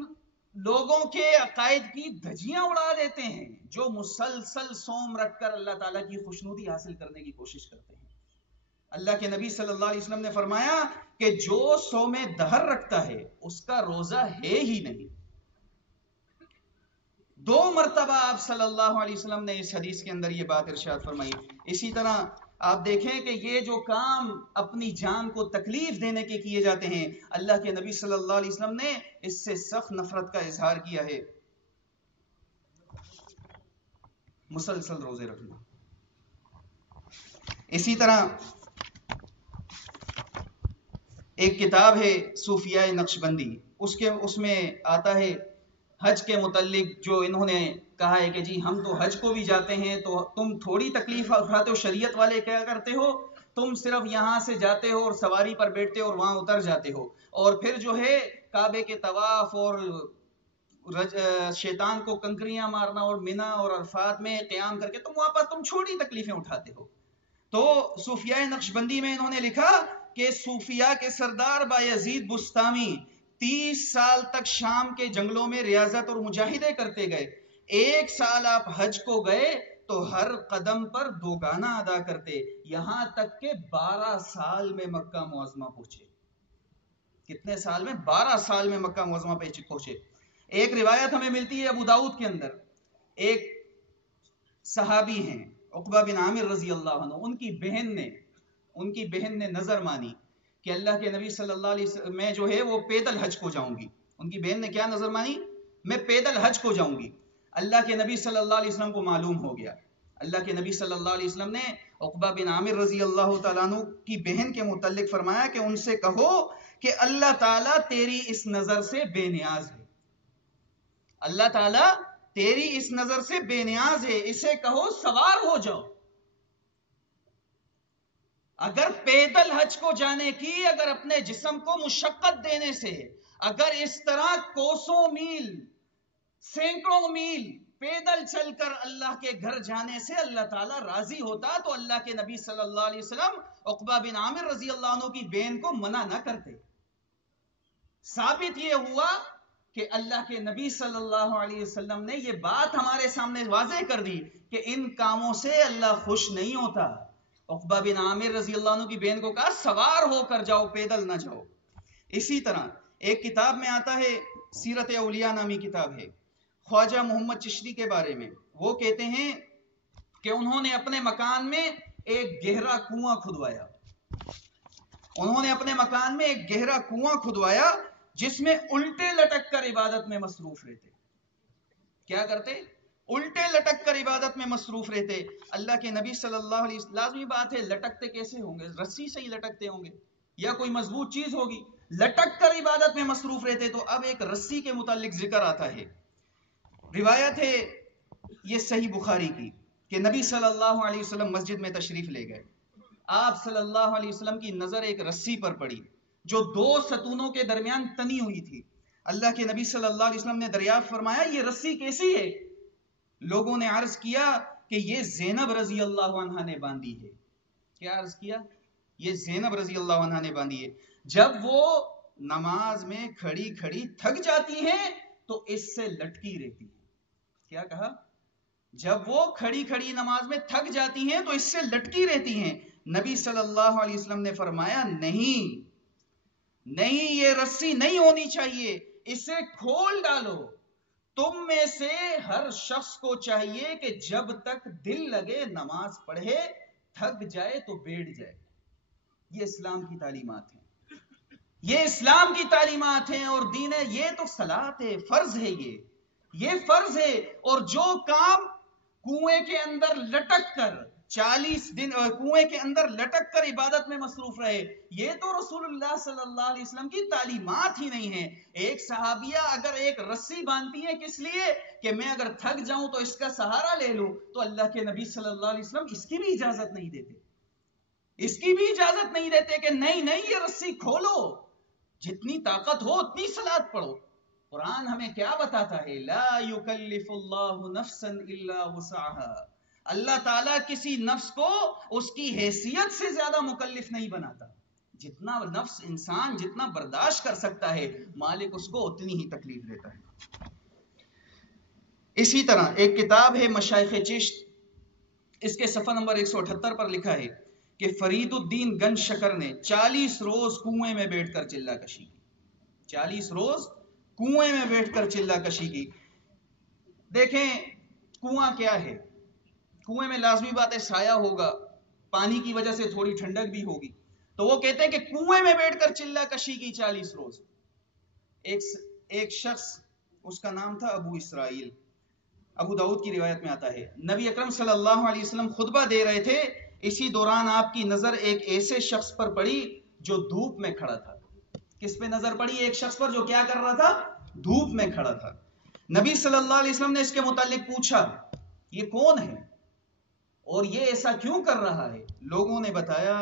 لوگوں کے عقائد کی دھجیاں اڑا دیتے ہیں جو مسلسل صوم رکھ کر اللہ تعالیٰ کی خوشنودی حاصل کرنے کی کوشش کرتے ہیں۔ اللہ کے نبی صلی اللہ علیہ وسلم نے فرمایا کہ جو صوم دہر رکھتا ہے اس کا روزہ ہے ہی نہیں۔ 2 مرتبہ آپ صلی اللہ علیہ وسلم نے اس حدیث کے اندر یہ بات ارشاد فرمائی۔ اسی طرح آپ دیکھیں کہ یہ جو کام اپنی جان کو تکلیف دینے کے کیے جاتے ہیں اللہ کے نبی صلی اللہ علیہ وسلم نے اس سے سخت نفرت کا اظہار کیا ہے۔ مسلسل روزے رکھنا۔ اسی طرح ایک کتاب ہے صوفیاء نقشبندی، اس میں آتا ہے حج کے متعلق جو انہوں نے کہا ہے کہ جی ہم تو حج کو بھی جاتے ہیں تو تم تھوڑی تکلیف اٹھاتے ہو، شریعت والے کیا کرتے ہو تم صرف یہاں سے جاتے ہو اور سواری پر بیٹھتے ہو اور وہاں اتر جاتے ہو، اور پھر جو ہے کعبے کے طواف اور شیطان کو کنکریاں مارنا اور منا اور عرفات میں قیام کر کے تم وہاں پر تم چھوٹی تکلیفیں اٹھاتے ہو۔ تو صوفیاء نقشبندی میں انہوں نے لکھا کہ صوفیاء کے سردار بایزید بستامی 30 سال تک شام کے جنگلوں میں ریاضت اور مجاہدے کرتے گئے۔ 1 سال آپ حج کو گئے تو ہر قدم پر 2 گانا ادا کرتے، یہاں تک کہ 12 سال میں مکہ معظمہ پہنچے۔ کتنے سال میں؟ 12 سال میں مکہ معظمہ پہ پہنچے۔ ایک روایت ہمیں ملتی ہے ابو داؤد کے اندر، ایک صحابی ہیں عقبہ بن عامر رضی اللہ عنہ، ان کی بہن نے نظر مانی کہ اللہ کے نبی صلی اللہ علیہ وسلم میں جو ہے وہ پیدل حج کو جاؤں گی. ان کی بہن نے کیا نظر مانی؟ میں پیدل حج کو جاؤں گی. اللہ کے نبی صلی اللہ علیہ وسلم کو معلوم ہو گیا. اللہ کے نبی صلی اللہ علیہ وسلم نے عقبہ بن عامر رضی اللہ تعالیٰ عنہ کی بہن کے متعلق فرمایا کہ ان سے کہو کہ اللہ تعالیٰ تیری اس نظر سے بے نیاز ہے. اللہ تعالیٰ تیری اس نظر سے بے نیاز ہے، اسے کہو سوار ہو جاؤ. اگر پیدل حج کو جانے کی، اگر اپنے جسم کو مشقت دینے سے، اگر اس طرح کوسوں میل سینکڑوں میل پیدل چل کر اللہ کے گھر جانے سے اللہ تعالیٰ راضی ہوتا تو اللہ کے نبی صلی اللہ علیہ وسلم عقبہ بن عامر رضی اللہ عنہ کی بہن کو منع نہ کرتے. ثابت یہ ہوا کہ اللہ کے نبی صلی اللہ علیہ وسلم نے یہ بات ہمارے سامنے واضح کر دی کہ ان کاموں سے اللہ خوش نہیں ہوتا. عقبہ بن عامر رضی اللہ عنہ کی بہن کو کہا سوار ہو کر جاؤ، پیدل نہ جاؤ. اسی طرح ایک کتاب میں آتا ہے، سیرت اولیاء نامی کتاب ہے، خواجہ محمد چشتی کے بارے میں. وہ کہتے ہیں کہ انہوں نے اپنے مکان میں ایک گہرا کنواں کھدوایا. انہوں نے اپنے مکان میں ایک گہرا کنواں کھدوایا جس میں الٹے لٹک کر عبادت میں مصروف رہتے. کیا کرتے؟ الٹے لٹک کر عبادت میں مصروف رہتے. اللہ کے نبی صلی اللہ علیہ وسلم، لازمی بات ہے لٹکتے کیسے ہوں گے؟ رسی سے ہی لٹکتے ہوں گے یا کوئی مضبوط چیز ہوگی. لٹک کر عبادت میں مصروف رہتے. تو اب ایک رسی کے متعلق ذکر آتا ہے. روایت ہے یہ صحیح بخاری کی کہ نبی صلی اللہ علیہ وسلم مسجد میں تشریف لے گئے. آپ صلی اللہ علیہ وسلم کی نظر ایک رسی پر پڑی جو دو ستونوں کے درمیان تنی ہوئی تھی. اللہ کے نبی صلی اللہ علیہ وسلم نے دریافت فرمایا یہ رسی کیسی ہے؟ لوگوں نے عرض کیا کہ یہ زینب رضی اللہ عنہا نے باندھی ہے. کیا عرض کیا؟ یہ زینب رضی اللہ عنہا نے باندھی ہے. جب وہ نماز میں کھڑی کھڑی تھک جاتی ہیں تو اس سے لٹکی رہتی ہے. کیا کہا؟ جب وہ کھڑی کھڑی نماز میں تھک جاتی ہیں تو اس سے لٹکی رہتی ہیں. نبی صلی اللہ علیہ وسلم نے فرمایا نہیں نہیں، یہ رسی نہیں ہونی چاہیے، اسے کھول ڈالو. تم میں سے ہر شخص کو چاہیے کہ جب تک دل لگے نماز پڑھے، تھک جائے تو بیٹھ جائے. یہ اسلام کی تعلیمات ہیں، یہ اسلام کی تعلیمات ہیں. اور دین ہے، یہ تو صلاۃ ہے، فرض ہے، یہ فرض ہے. اور جو کام کنویں کے اندر لٹک کر 40 دن کنویں کے اندر لٹک کر عبادت میں مصروف رہے، یہ تو رسول اللہ صلی اللہ علیہ وسلم کی تعلیمات ہی نہیں ہیں. ایک صحابیہ اگر ایک رسی باندھتی ہے کس لیے؟ کہ میں اگر تھک جاؤں تو اس کا سہارا لے لوں. تو اللہ کے نبی صلی اللہ علیہ وسلم اس کی بھی اجازت نہیں دیتے، اس کی بھی اجازت نہیں دیتے کہ نہیں نہیں یہ رسی کھولو، جتنی طاقت ہو اتنی صلاۃ پڑھو. قرآن ہمیں کیا بتاتا ہے؟ لا یکلف اللہ نفسا الا وسعها. اللہ تعالیٰ کسی نفس کو اس کی حیثیت سے زیادہ مکلف نہیں بناتا. جتنا نفس انسان جتنا برداشت کر سکتا ہے، مالک اس کو اتنی ہی تکلیف دیتا ہے. اسی طرح ایک کتاب ہے مشائخ چشت، اس کے صفحہ نمبر 178 پر لکھا ہے کہ فرید الدین گنج شکر نے 40 روز کنویں میں بیٹھ کر چلہ کشی کی. 40 روز کنویں میں بیٹھ کر چلہ کشی کی. دیکھیں کنواں کیا ہے؟ کنویں میں لازمی بات ہے سایہ ہوگا، پانی کی وجہ سے تھوڑی ٹھنڈک بھی ہوگی. تو وہ کہتے ہیں کہ کنویں میں بیٹھ کر چلہ کشی کی 40 روز. ایک شخص، اس کا نام تھا ابو اسرائیل، ابو داؤد کی روایت میں آتا ہے، نبی اکرم صلی اللہ علیہ وسلم خطبہ دے رہے تھے. اسی دوران آپ کی نظر ایک ایسے شخص پر پڑی جو دھوپ میں کھڑا تھا. کس پہ نظر پڑی؟ ایک شخص پر جو کیا کر رہا تھا؟ دھوپ میں کھڑا تھا. نبی صلی اللہ علیہ وسلم نے اس کے متعلق پوچھا یہ کون ہے اور یہ ایسا کیوں کر رہا ہے؟ لوگوں نے بتایا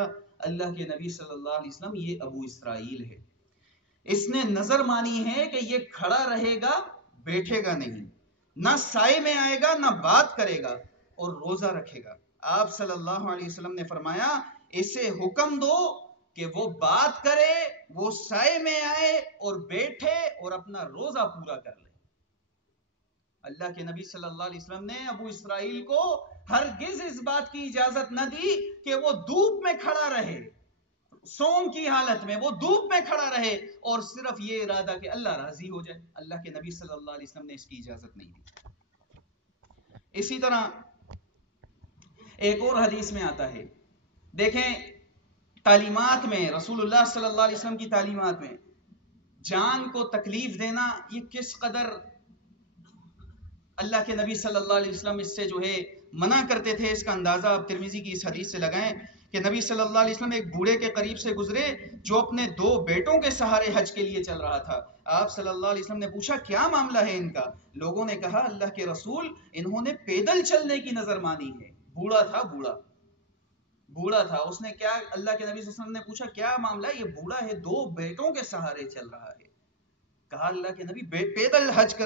اللہ کے نبی صلی اللہ علیہ وسلم یہ ابو اسرائیل ہے، اس نے نظر مانی ہے کہ یہ کھڑا رہے گا، بیٹھے گا نہیں، نہ سائے میں آئے گا نہ بات کرے گا، اور روزہ رکھے گا. آپ صلی اللہ علیہ وسلم نے فرمایا اسے حکم دو کہ وہ بات کرے، وہ سائے میں آئے اور بیٹھے اور اپنا روزہ پورا کر لے. اللہ کے نبی صلی اللہ علیہ وسلم نے ابو اسرائیل کو ہرگز اس بات کی اجازت نہ دی کہ وہ دھوپ میں کھڑا رہے، صوم کی حالت میں وہ دھوپ میں کھڑا رہے اور صرف یہ ارادہ کہ اللہ راضی ہو جائے. اللہ کے نبی صلی اللہ علیہ وسلم نے اس کی اجازت نہیں دی. اسی طرح ایک اور حدیث میں آتا ہے، دیکھیں تعلیمات میں، رسول اللہ صلی اللہ علیہ وسلم کی تعلیمات میں جان کو تکلیف دینا یہ کس قدر اللہ کے نبی صلی اللہ علیہ وسلم اس سے جو ہے منع کرتے تھے، اس کا اندازہ آپ ترمذی کی اس حدیث سے لگائیں کہ نبی صلی اللہ علیہ وسلم ایک بوڑھے کے قریب سے گزرے جو اپنے 2 بیٹوں کے سہارے حج کے لیے چل رہا تھا۔ آپ صلی اللہ علیہ وسلم نے پوچھا کیا معاملہ ہے ان کا؟ لوگوں نے کہا اللہ کے رسول انہوں نے پیدل چلنے کی نظر مانی ہے۔ بوڑھا تھا، بوڑھا تھا، اس نے کیا، اللہ کے نبی صلی اللہ علیہ وسلم نے پوچھا کیا معاملہ ہے؟ یہ بوڑھا ہے 2 بیٹوں کے سہارے چل رہا ہے۔ کہا اللہ کے نبی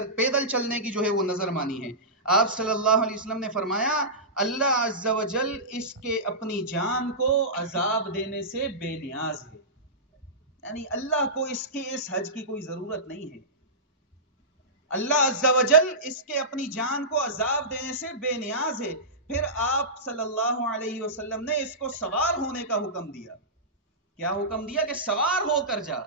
پیدل چلنے کی جو ہے وہ نظر مانی ہے۔ آپ صلی اللہ علیہ وسلم نے فرمایا اللہ عز و جل اس کے اپنی جان کو عذاب دینے سے بے نیاز ہے، یعنی اللہ کو اس کے اس حج کی کوئی ضرورت نہیں ہے۔ اللہ عز و جل اس کے اپنی جان کو عذاب دینے سے بے نیاز ہے۔ پھر آپ صلی اللہ علیہ وسلم نے اس کو سوار ہونے کا حکم دیا۔ کیا حکم دیا؟ کہ سوار ہو کر جا،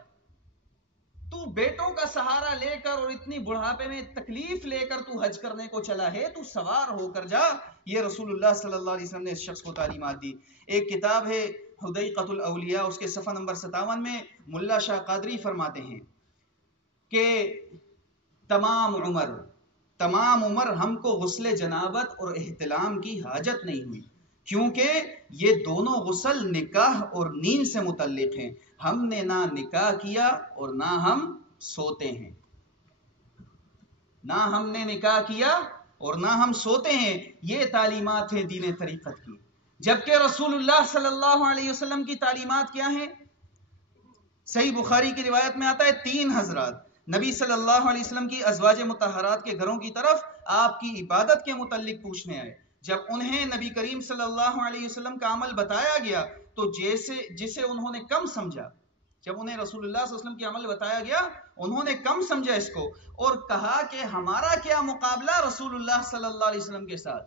تو بیٹوں کا سہارا لے کر اور اتنی بڑھاپے میں تکلیف لے کر تو حج کرنے کو چلا ہے، تو سوار ہو کر جا۔ یہ رسول اللہ صلی اللہ علیہ وسلم نے اس شخص کو تعلیمات دی۔ ایک کتاب ہے حدیقۃ الاولیاء، اس کے صفحہ نمبر 57 میں ملا شاہ قادری فرماتے ہیں کہ تمام عمر ہم کو غسل جنابت اور احتلام کی حاجت نہیں ہوئی، کیونکہ یہ دونوں غسل نکاح اور نیند سے متعلق ہیں۔ ہم نے نہ نکاح کیا اور نہ ہم سوتے ہیں، نہ ہم نے نکاح کیا اور نہ ہم سوتے ہیں۔ یہ تعلیمات ہیں دین طریقت کی، جبکہ رسول اللہ صلی اللہ علیہ وسلم کی تعلیمات کیا ہیں؟ صحیح بخاری کی روایت میں آتا ہے 3 حضرات نبی صلی اللہ علیہ وسلم کی ازواج مطہرات کے گھروں کی طرف آپ کی عبادت کے متعلق پوچھنے آئے۔ جب انہیں نبی کریم صلی اللہ علیہ وسلم کا عمل بتایا گیا تو جسے انہوں نے کم سمجھا، جب انہیں رسول اللہ صلی اللہ علیہ وسلم کی عمل بتایا گیا انہوں نے کم سمجھا اس کو، اور کہا کہ ہمارا کیا مقابلہ رسول اللہ صلی اللہ علیہ وسلم کے ساتھ،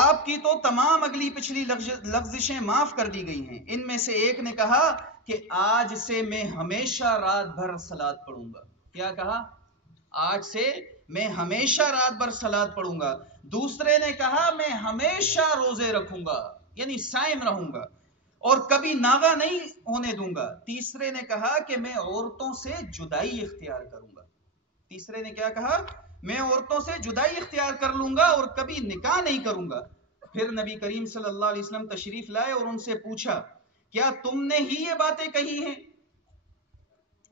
آپ کی تو تمام اگلی پچھلی لغزشیں معاف کر دی گئی ہیں۔ ان میں سے ایک نے کہا کہ آج سے میں ہمیشہ رات بھر صلات پڑھوں گا۔ کیا کہا؟ آج سے میں ہمیشہ رات بھر صلات پڑھوں گا۔ دوسرے نے کہا میں ہمیشہ روزے رکھوں گا، یعنی صائم رہوں گا اور کبھی ناغہ نہیں ہونے دوں گا۔ تیسرے نے کہا کہ میں عورتوں سے جدائی اختیار کروں گا۔ تیسرے نے کیا کہا؟ میں عورتوں سے جدائی اختیار کر لوں گا اور کبھی نکاح نہیں کروں گا۔ پھر نبی کریم صلی اللہ علیہ وسلم تشریف لائے اور ان سے پوچھا کیا تم نے ہی یہ باتیں کہی ہیں؟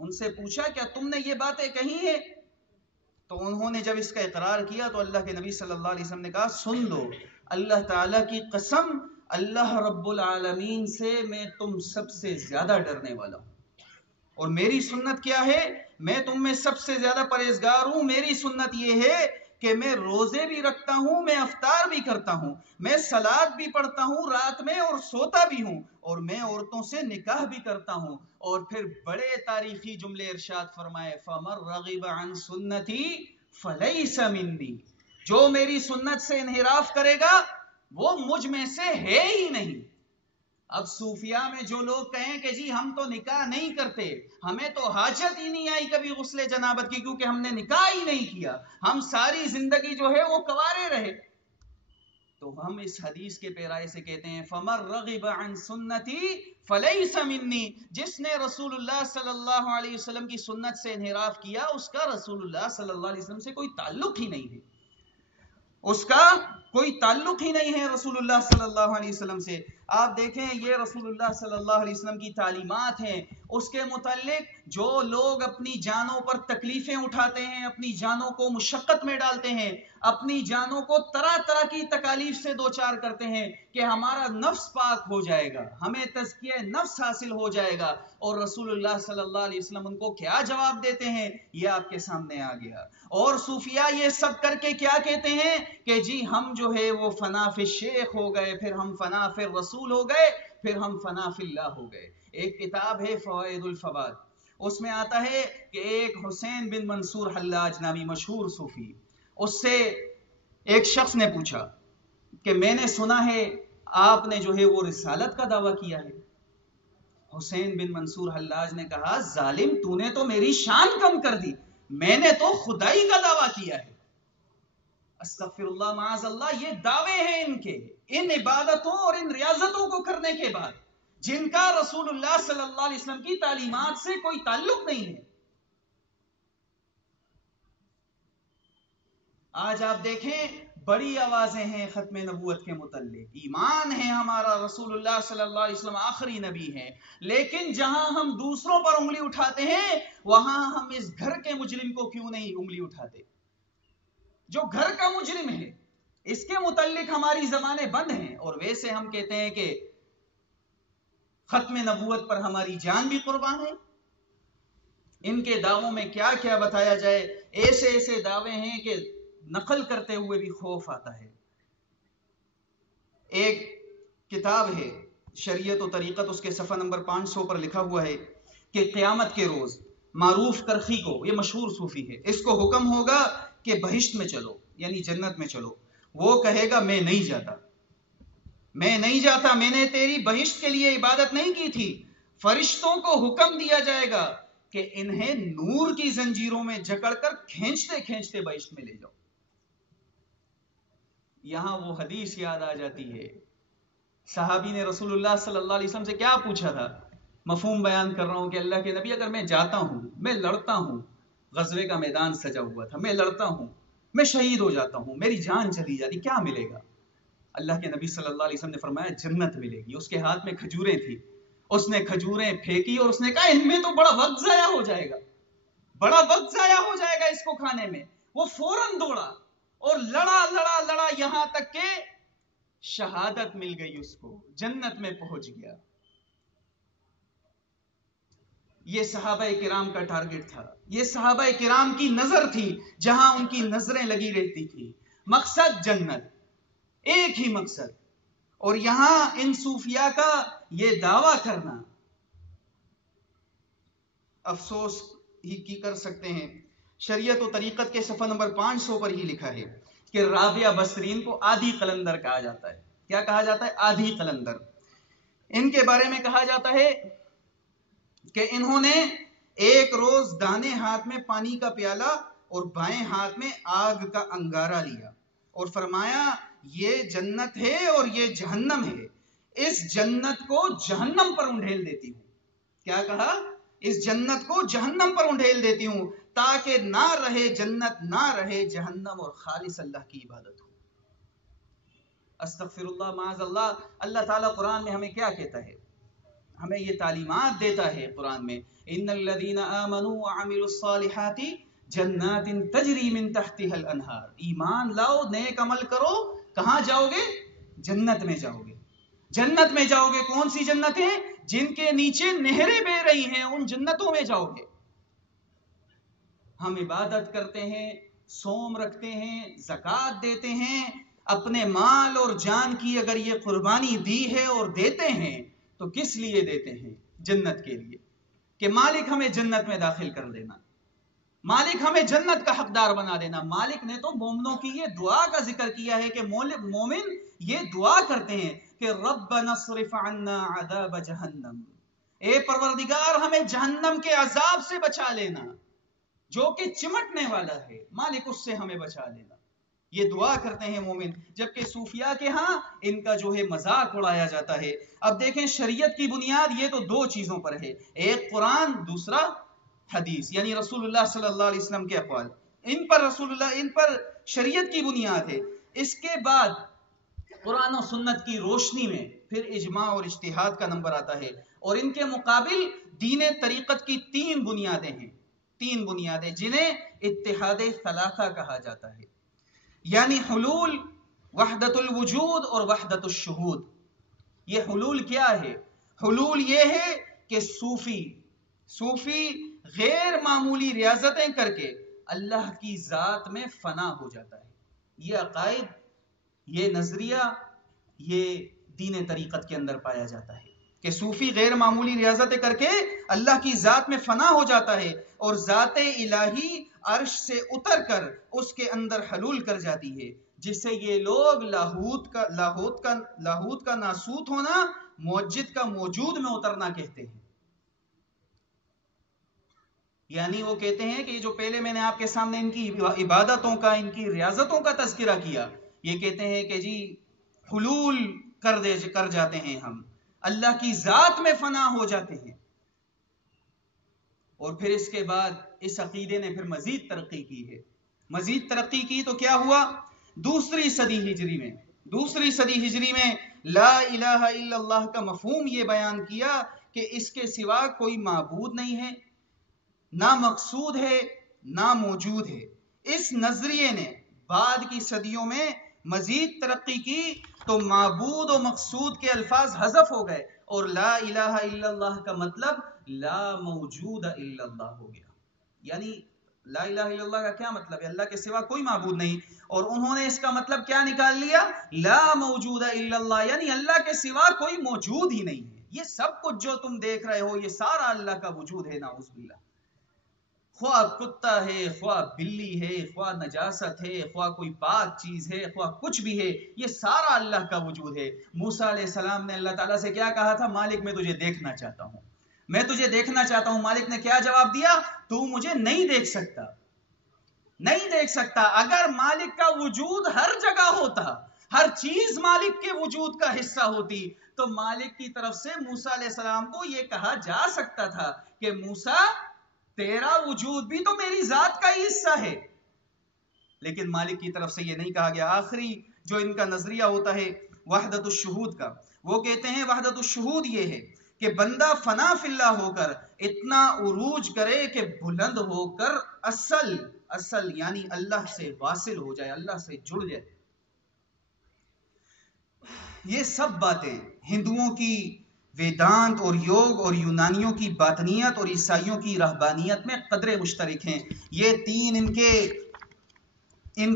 ان سے پوچھا کیا تم نے یہ باتیں کہی ہیں؟ تو انہوں نے جب اس کا اقرار کیا تو اللہ کے نبی صلی اللہ علیہ وسلم نے کہا سن لو، اللہ تعالیٰ کی قسم، اللہ رب العالمین سے میں تم سب سے زیادہ ڈرنے والا ہوں، اور میری سنت کیا ہے؟ میں تم میں سب سے زیادہ پرہیزگار ہوں۔ میری سنت یہ ہے کہ میں روزے بھی رکھتا ہوں، میں افطار بھی کرتا ہوں، میں صلات بھی پڑھتا ہوں رات میں اور سوتا بھی ہوں، اور میں عورتوں سے نکاح بھی کرتا ہوں۔ اور پھر بڑے تاریخی جملے ارشاد فرمائے فَمَن رَغِبَ عَن سُنَّتِي فَلَيْسَ مِنِّي، جو میری سنت سے انحراف کرے گا وہ مجھ میں سے ہے ہی نہیں۔ اب صوفیاء میں جو لوگ کہیں کہ جی ہم تو نکاح نہیں کرتے، ہمیں تو حاجت ہی نہیں آئی کبھی غسل جنابت کی کیونکہ ہم نے نکاح ہی نہیں کیا، ہم ساری زندگی جو ہے وہ کنوارے رہے، تو ہم اس حدیث کے پیرائے سے کہتے ہیں فَمَن رَغِبَ عَن سُنَّتِي فَلَيْسَ مِنِّي، جس نے رسول اللہ صلی اللہ علیہ وسلم کی سنت سے انحراف کیا اس کا رسول اللہ صلی اللہ علیہ وسلم سے کوئی تعلق ہی نہیں ہے، اس کا کوئی تعلق ہی نہیں ہے رسول اللہ صلی اللہ علیہ وسلم سے۔ آپ دیکھیں یہ رسول اللہ صلی اللہ علیہ وسلم کی تعلیمات ہیں، اس کے متعلق جو لوگ اپنی جانوں پر تکلیفیں اٹھاتے ہیں، اپنی جانوں کو مشقت میں ڈالتے ہیں، اپنی جانوں کو طرح طرح کی تکالیف سے دوچار کرتے ہیں کہ ہمارا نفس پاک ہو جائے گا، ہمیں تزکیہ نفس حاصل ہو جائے گا، اور رسول اللہ صلی اللہ علیہ وسلم ان کو کیا جواب دیتے ہیں یہ آپ کے سامنے آ گیا۔ اور صوفیاء یہ سب کر کے کیا کہتے ہیں کہ جی ہم جو ہے وہ فنا فی الشیخ ہو گئے، پھر ہم فنا فی الرسول ہو گئے، پھر ہم فنا فی اللہ ہو گئے۔ ایک کتاب ہے فوائد الفوائد، اس میں آتا ہے کہ ایک حسین بن منصور حلاج نامی مشہور صوفی، اس سے ایک شخص نے پوچھا کہ میں نے سنا ہے آپ نے جو ہے وہ رسالت کا دعویٰ کیا ہے۔ حسین بن منصور حلاج نے کہا ظالم تو نے تو میری شان کم کر دی، میں نے تو خدائی کا دعویٰ کیا ہے۔ استغفر اللہ معاذ اللہ، یہ دعوے ہیں ان کے، ان عبادتوں اور ان ریاض ہونے کے بعد، جن کا رسول اللہ صلی اللہ علیہ وسلم کی تعلیمات سے کوئی تعلق نہیں ہے. آج آپ دیکھیں بڑی آوازیں ہیں ختم نبوت کے متعلق، ایمان ہے ہمارا رسول اللہ صلی اللہ علیہ وسلم آخری نبی ہیں، لیکن جہاں ہم دوسروں پر انگلی اٹھاتے ہیں وہاں ہم اس گھر کے مجرم کو کیوں نہیں انگلی اٹھاتے؟ جو گھر کا مجرم ہے اس کے متعلق ہماری زبانیں بند ہیں، اور ویسے ہم کہتے ہیں کہ ختم نبوت پر ہماری جان بھی قربان ہے. ان کے دعووں میں کیا کیا بتایا جائے، ایسے ایسے دعوے ہیں کہ نقل کرتے ہوئے بھی خوف آتا ہے. ایک کتاب ہے شریعت و طریقت، اس کے صفحہ نمبر 500 پر لکھا ہوا ہے کہ قیامت کے روز معروف کرخی کو، یہ مشہور صوفی ہے، اس کو حکم ہوگا کہ بہشت میں چلو، یعنی جنت میں چلو. وہ کہے گا میں نہیں جاتا، میں نہیں جاتا، میں نے تیری بہشت کے لیے عبادت نہیں کی تھی. فرشتوں کو حکم دیا جائے گا کہ انہیں نور کی زنجیروں میں جکڑ کر کھینچتے کھینچتے بہشت میں لے جاؤ. یہاں وہ حدیث یاد آ جاتی ہے، صحابی نے رسول اللہ صلی اللہ علیہ وسلم سے کیا پوچھا تھا، مفہوم بیان کر رہا ہوں کہ اللہ کے نبی اگر میں جاتا ہوں، میں لڑتا ہوں، غزوے کا میدان سجا ہوا تھا، میں لڑتا ہوں، میں شہید ہو جاتا ہوں، میری جان چلی جاتی، کیا ملے گا؟ اللہ کے نبی صلی اللہ علیہ وسلم نے فرمایا جنت ملے گی. اس کے ہاتھ میں کھجوریں تھی، اس نے کھجوریں پھینکی اور اس نے کہا ان میں تو بڑا وقت ضائع ہو جائے گا، بڑا وقت ضائع ہو جائے گا اس کو کھانے میں. وہ فوراً دوڑا اور لڑا لڑا لڑا یہاں تک کہ شہادت مل گئی، اس کو جنت میں پہنچ گیا. یہ صحابہ کرام کا ٹارگٹ تھا، یہ صحابہ کرام کی نظر تھی، جہاں ان کی نظریں لگی رہتی تھی. مقصد جنت، ایک ہی مقصد. اور یہاں ان صوفیاء کا یہ دعویٰ کرنا افسوس ہی کی کر سکتے ہیں. شریعت و طریقت کے صفحہ نمبر 500 پر ہی لکھا ہے کہ رابعہ بصرین کو آدھی قلندر کہا جاتا ہے. کیا کہا جاتا ہے؟ آدھی قلندر. ان کے بارے میں کہا جاتا ہے کہ انہوں نے ایک روز دانے ہاتھ میں پانی کا پیالہ اور بائیں ہاتھ میں آگ کا انگارہ لیا اور فرمایا یہ جنت ہے اور یہ جہنم ہے، اس جنت کو جہنم پر انڈھیل دیتی ہوں. کیا کہا؟ اس جنت کو جہنم پر انڈھیل دیتی ہوں تاکہ نہ رہے جنت، نہ رہے جہنم، اور خالص اللہ کی عبادت ہو. استغفر اللہ، معاذ اللہ. اللہ تعالیٰ قرآن میں ہمیں کیا کہتا ہے؟ ہمیں یہ تعلیمات دیتا ہے قرآن میں، ان الذین آمنوا وعملوا الصالحات جنات تجری من تحتها الانہار. ایمان لاؤ، نیک عمل کرو، کہاں جاؤ گے؟ جنت میں جاؤ گے. جنت میں جاؤ گے. کون سی جنتیں؟ جن کے نیچے نہریں بہ رہی ہیں، ان جنتوں میں جاؤ گے. ہم عبادت کرتے ہیں، صوم رکھتے ہیں، زکوٰۃ دیتے ہیں، اپنے مال اور جان کی اگر یہ قربانی دی ہے اور دیتے ہیں تو کس لیے دیتے ہیں؟ جنت کے لیے، کہ مالک ہمیں جنت میں داخل کر دینا، مالک ہمیں جنت کا حقدار بنا دینا. مالک نے تو مومنوں کی یہ دعا کا ذکر کیا ہے کہ مومن یہ دعا کرتے ہیں کہ ربنا اصرف عنا عذاب جہنم، اے پروردگار ہمیں جہنم کے عذاب سے بچا لینا جو کہ چمٹنے والا ہے، مالک اس سے ہمیں بچا لینا. یہ دعا کرتے ہیں مومن، جبکہ صوفیاء کے ہاں ان کا جو ہے مذاق اڑایا جاتا ہے. اب دیکھیں شریعت کی بنیاد یہ تو دو چیزوں پر ہے، ایک قرآن، دوسرا حدیث، یعنی رسول اللہ صلی اللہ علیہ وسلم کے اقوال. ان پر شریعت کی بنیاد ہے. اس کے بعد قرآن و سنت کی روشنی میں پھر اجماع اور اجتہاد کا نمبر آتا ہے. اور ان کے مقابل دین طریقت کی تین بنیادیں ہیں، تین بنیادیں جنہیں اتحاد ثلاثہ کہا جاتا ہے، یعنی حلول، وحدت الوجود اور وحدت الشہود. یہ حلول کیا ہے؟ حلول یہ ہے کہ صوفی غیر معمولی ریاضتیں کر کے اللہ کی ذات میں فنا ہو جاتا ہے. یہ عقائد، یہ نظریہ، یہ دین طریقت کے اندر پایا جاتا ہے کہ صوفی غیر معمولی ریاضتیں کر کے اللہ کی ذات میں فنا ہو جاتا ہے اور ذات الہی عرش سے اتر کر اس کے اندر حلول کر جاتی ہے، جسے یہ لوگ لاہوت کا ناسوت ہونا، موجد کا موجود میں اترنا کہتے ہیں. یعنی وہ کہتے ہیں کہ جو پہلے میں نے آپ کے سامنے ان کی عبادتوں کا، ان کی ریاضتوں کا تذکرہ کیا، یہ کہتے ہیں کہ جی حلول کر جاتے ہیں ہم، اللہ کی ذات میں فنا ہو جاتے ہیں. اور پھر اس کے بعد اس عقیدے نے پھر مزید ترقی کی ہے. مزید ترقی کی تو کیا ہوا؟ دوسری صدی ہجری میں لا الہ الا اللہ کا مفہوم یہ بیان کیا کہ اس کے سوا کوئی معبود نہیں ہے، نہ مقصود ہے، نہ موجود ہے. اس نظریے نے بعد کی صدیوں میں مزید ترقی کی تو معبود و مقصود کے الفاظ حذف ہو گئے اور لا الہ الا اللہ کا مطلب لا موجود الا اللہ ہو گیا. یعنی لا الہ الا اللہ کا کیا مطلب ہے؟ اللہ کے سوا کوئی معبود نہیں. اور انہوں نے اس کا مطلب کیا نکال لیا؟ لا موجود الا اللہ، یعنی اللہ کے سوا کوئی موجود ہی نہیں ہے. یہ سب کچھ جو تم دیکھ رہے ہو یہ سارا اللہ کا وجود ہے، نعوذ باللہ. خواہ کتا ہے، خواہ بلی ہے، خواہ نجاست ہے، خواہ کوئی پاک چیز ہے، خواہ کچھ بھی ہے، یہ سارا اللہ کا وجود ہے. موسیٰ علیہ السلام نے اللہ تعالیٰ سے کیا کہا تھا؟ مالک میں تجھے دیکھنا چاہتا ہوں، میں تجھے دیکھنا چاہتا ہوں. مالک نے کیا جواب دیا؟ تو مجھے نہیں دیکھ سکتا، نہیں دیکھ سکتا. اگر مالک کا وجود ہر جگہ ہوتا، ہر چیز مالک کے وجود کا حصہ ہوتی، تو مالک کی طرف سے موسیٰ علیہ السلام کو یہ کہا جا سکتا تھا کہ موسیٰ تیرا وجود بھی تو میری ذات کا ہی حصہ ہے. لیکن مالک کی طرف سے یہ نہیں کہا گیا. آخری جو ان کا نظریہ ہوتا ہے وحدت الشہود کا، وہ کہتے ہیں وحدت الشہود یہ ہے کہ بندہ فنا فی اللہ ہو کر اتنا عروج کرے کہ بلند ہو کر اصل یعنی اللہ سے واصل ہو جائے، اللہ سے جڑ جائے. یہ سب باتیں ہندوؤں کی ویدانت اور یوگ اور یونانیوں کی باطنیت اور عیسائیوں کی رہبانیت میں قدرے مشترک ہیں. یہ تین ان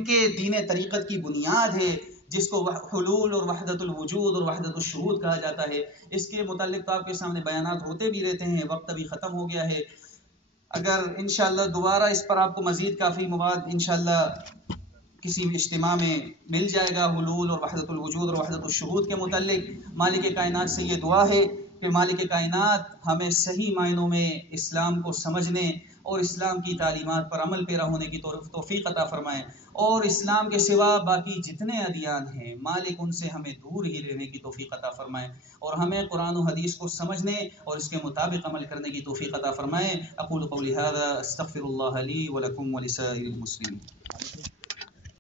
کے دین طریقت کی بنیاد ہے، جس کو حلول اور وحدت الوجود اور وحدت الشہود کہا جاتا ہے. اس کے متعلق تو آپ کے سامنے بیانات ہوتے بھی رہتے ہیں، وقت ابھی ختم ہو گیا ہے. اگر انشاءاللہ دوبارہ اس پر آپ کو مزید کافی مواد انشاءاللہ کسی اجتماع میں مل جائے گا حلول اور وحدت الوجود اور وحدت الشہود کے متعلق. مالک کائنات سے یہ دعا ہے کہ مالک کائنات ہمیں صحیح معنوں میں اسلام کو سمجھنے اور اسلام کی تعلیمات پر عمل پیرا ہونے کی توفیق عطا فرمائیں، اور اسلام کے سوا باقی جتنے ادیان ہیں مالک ان سے ہمیں دور ہی رہنے کی توفیق عطا فرمائیں، اور ہمیں قرآن و حدیث کو سمجھنے اور اس کے مطابق عمل کرنے کی توفیق عطا فرمائیں. اقول قولی ھذا استغفر اللہ لی ولکم ولسائر المسلمین.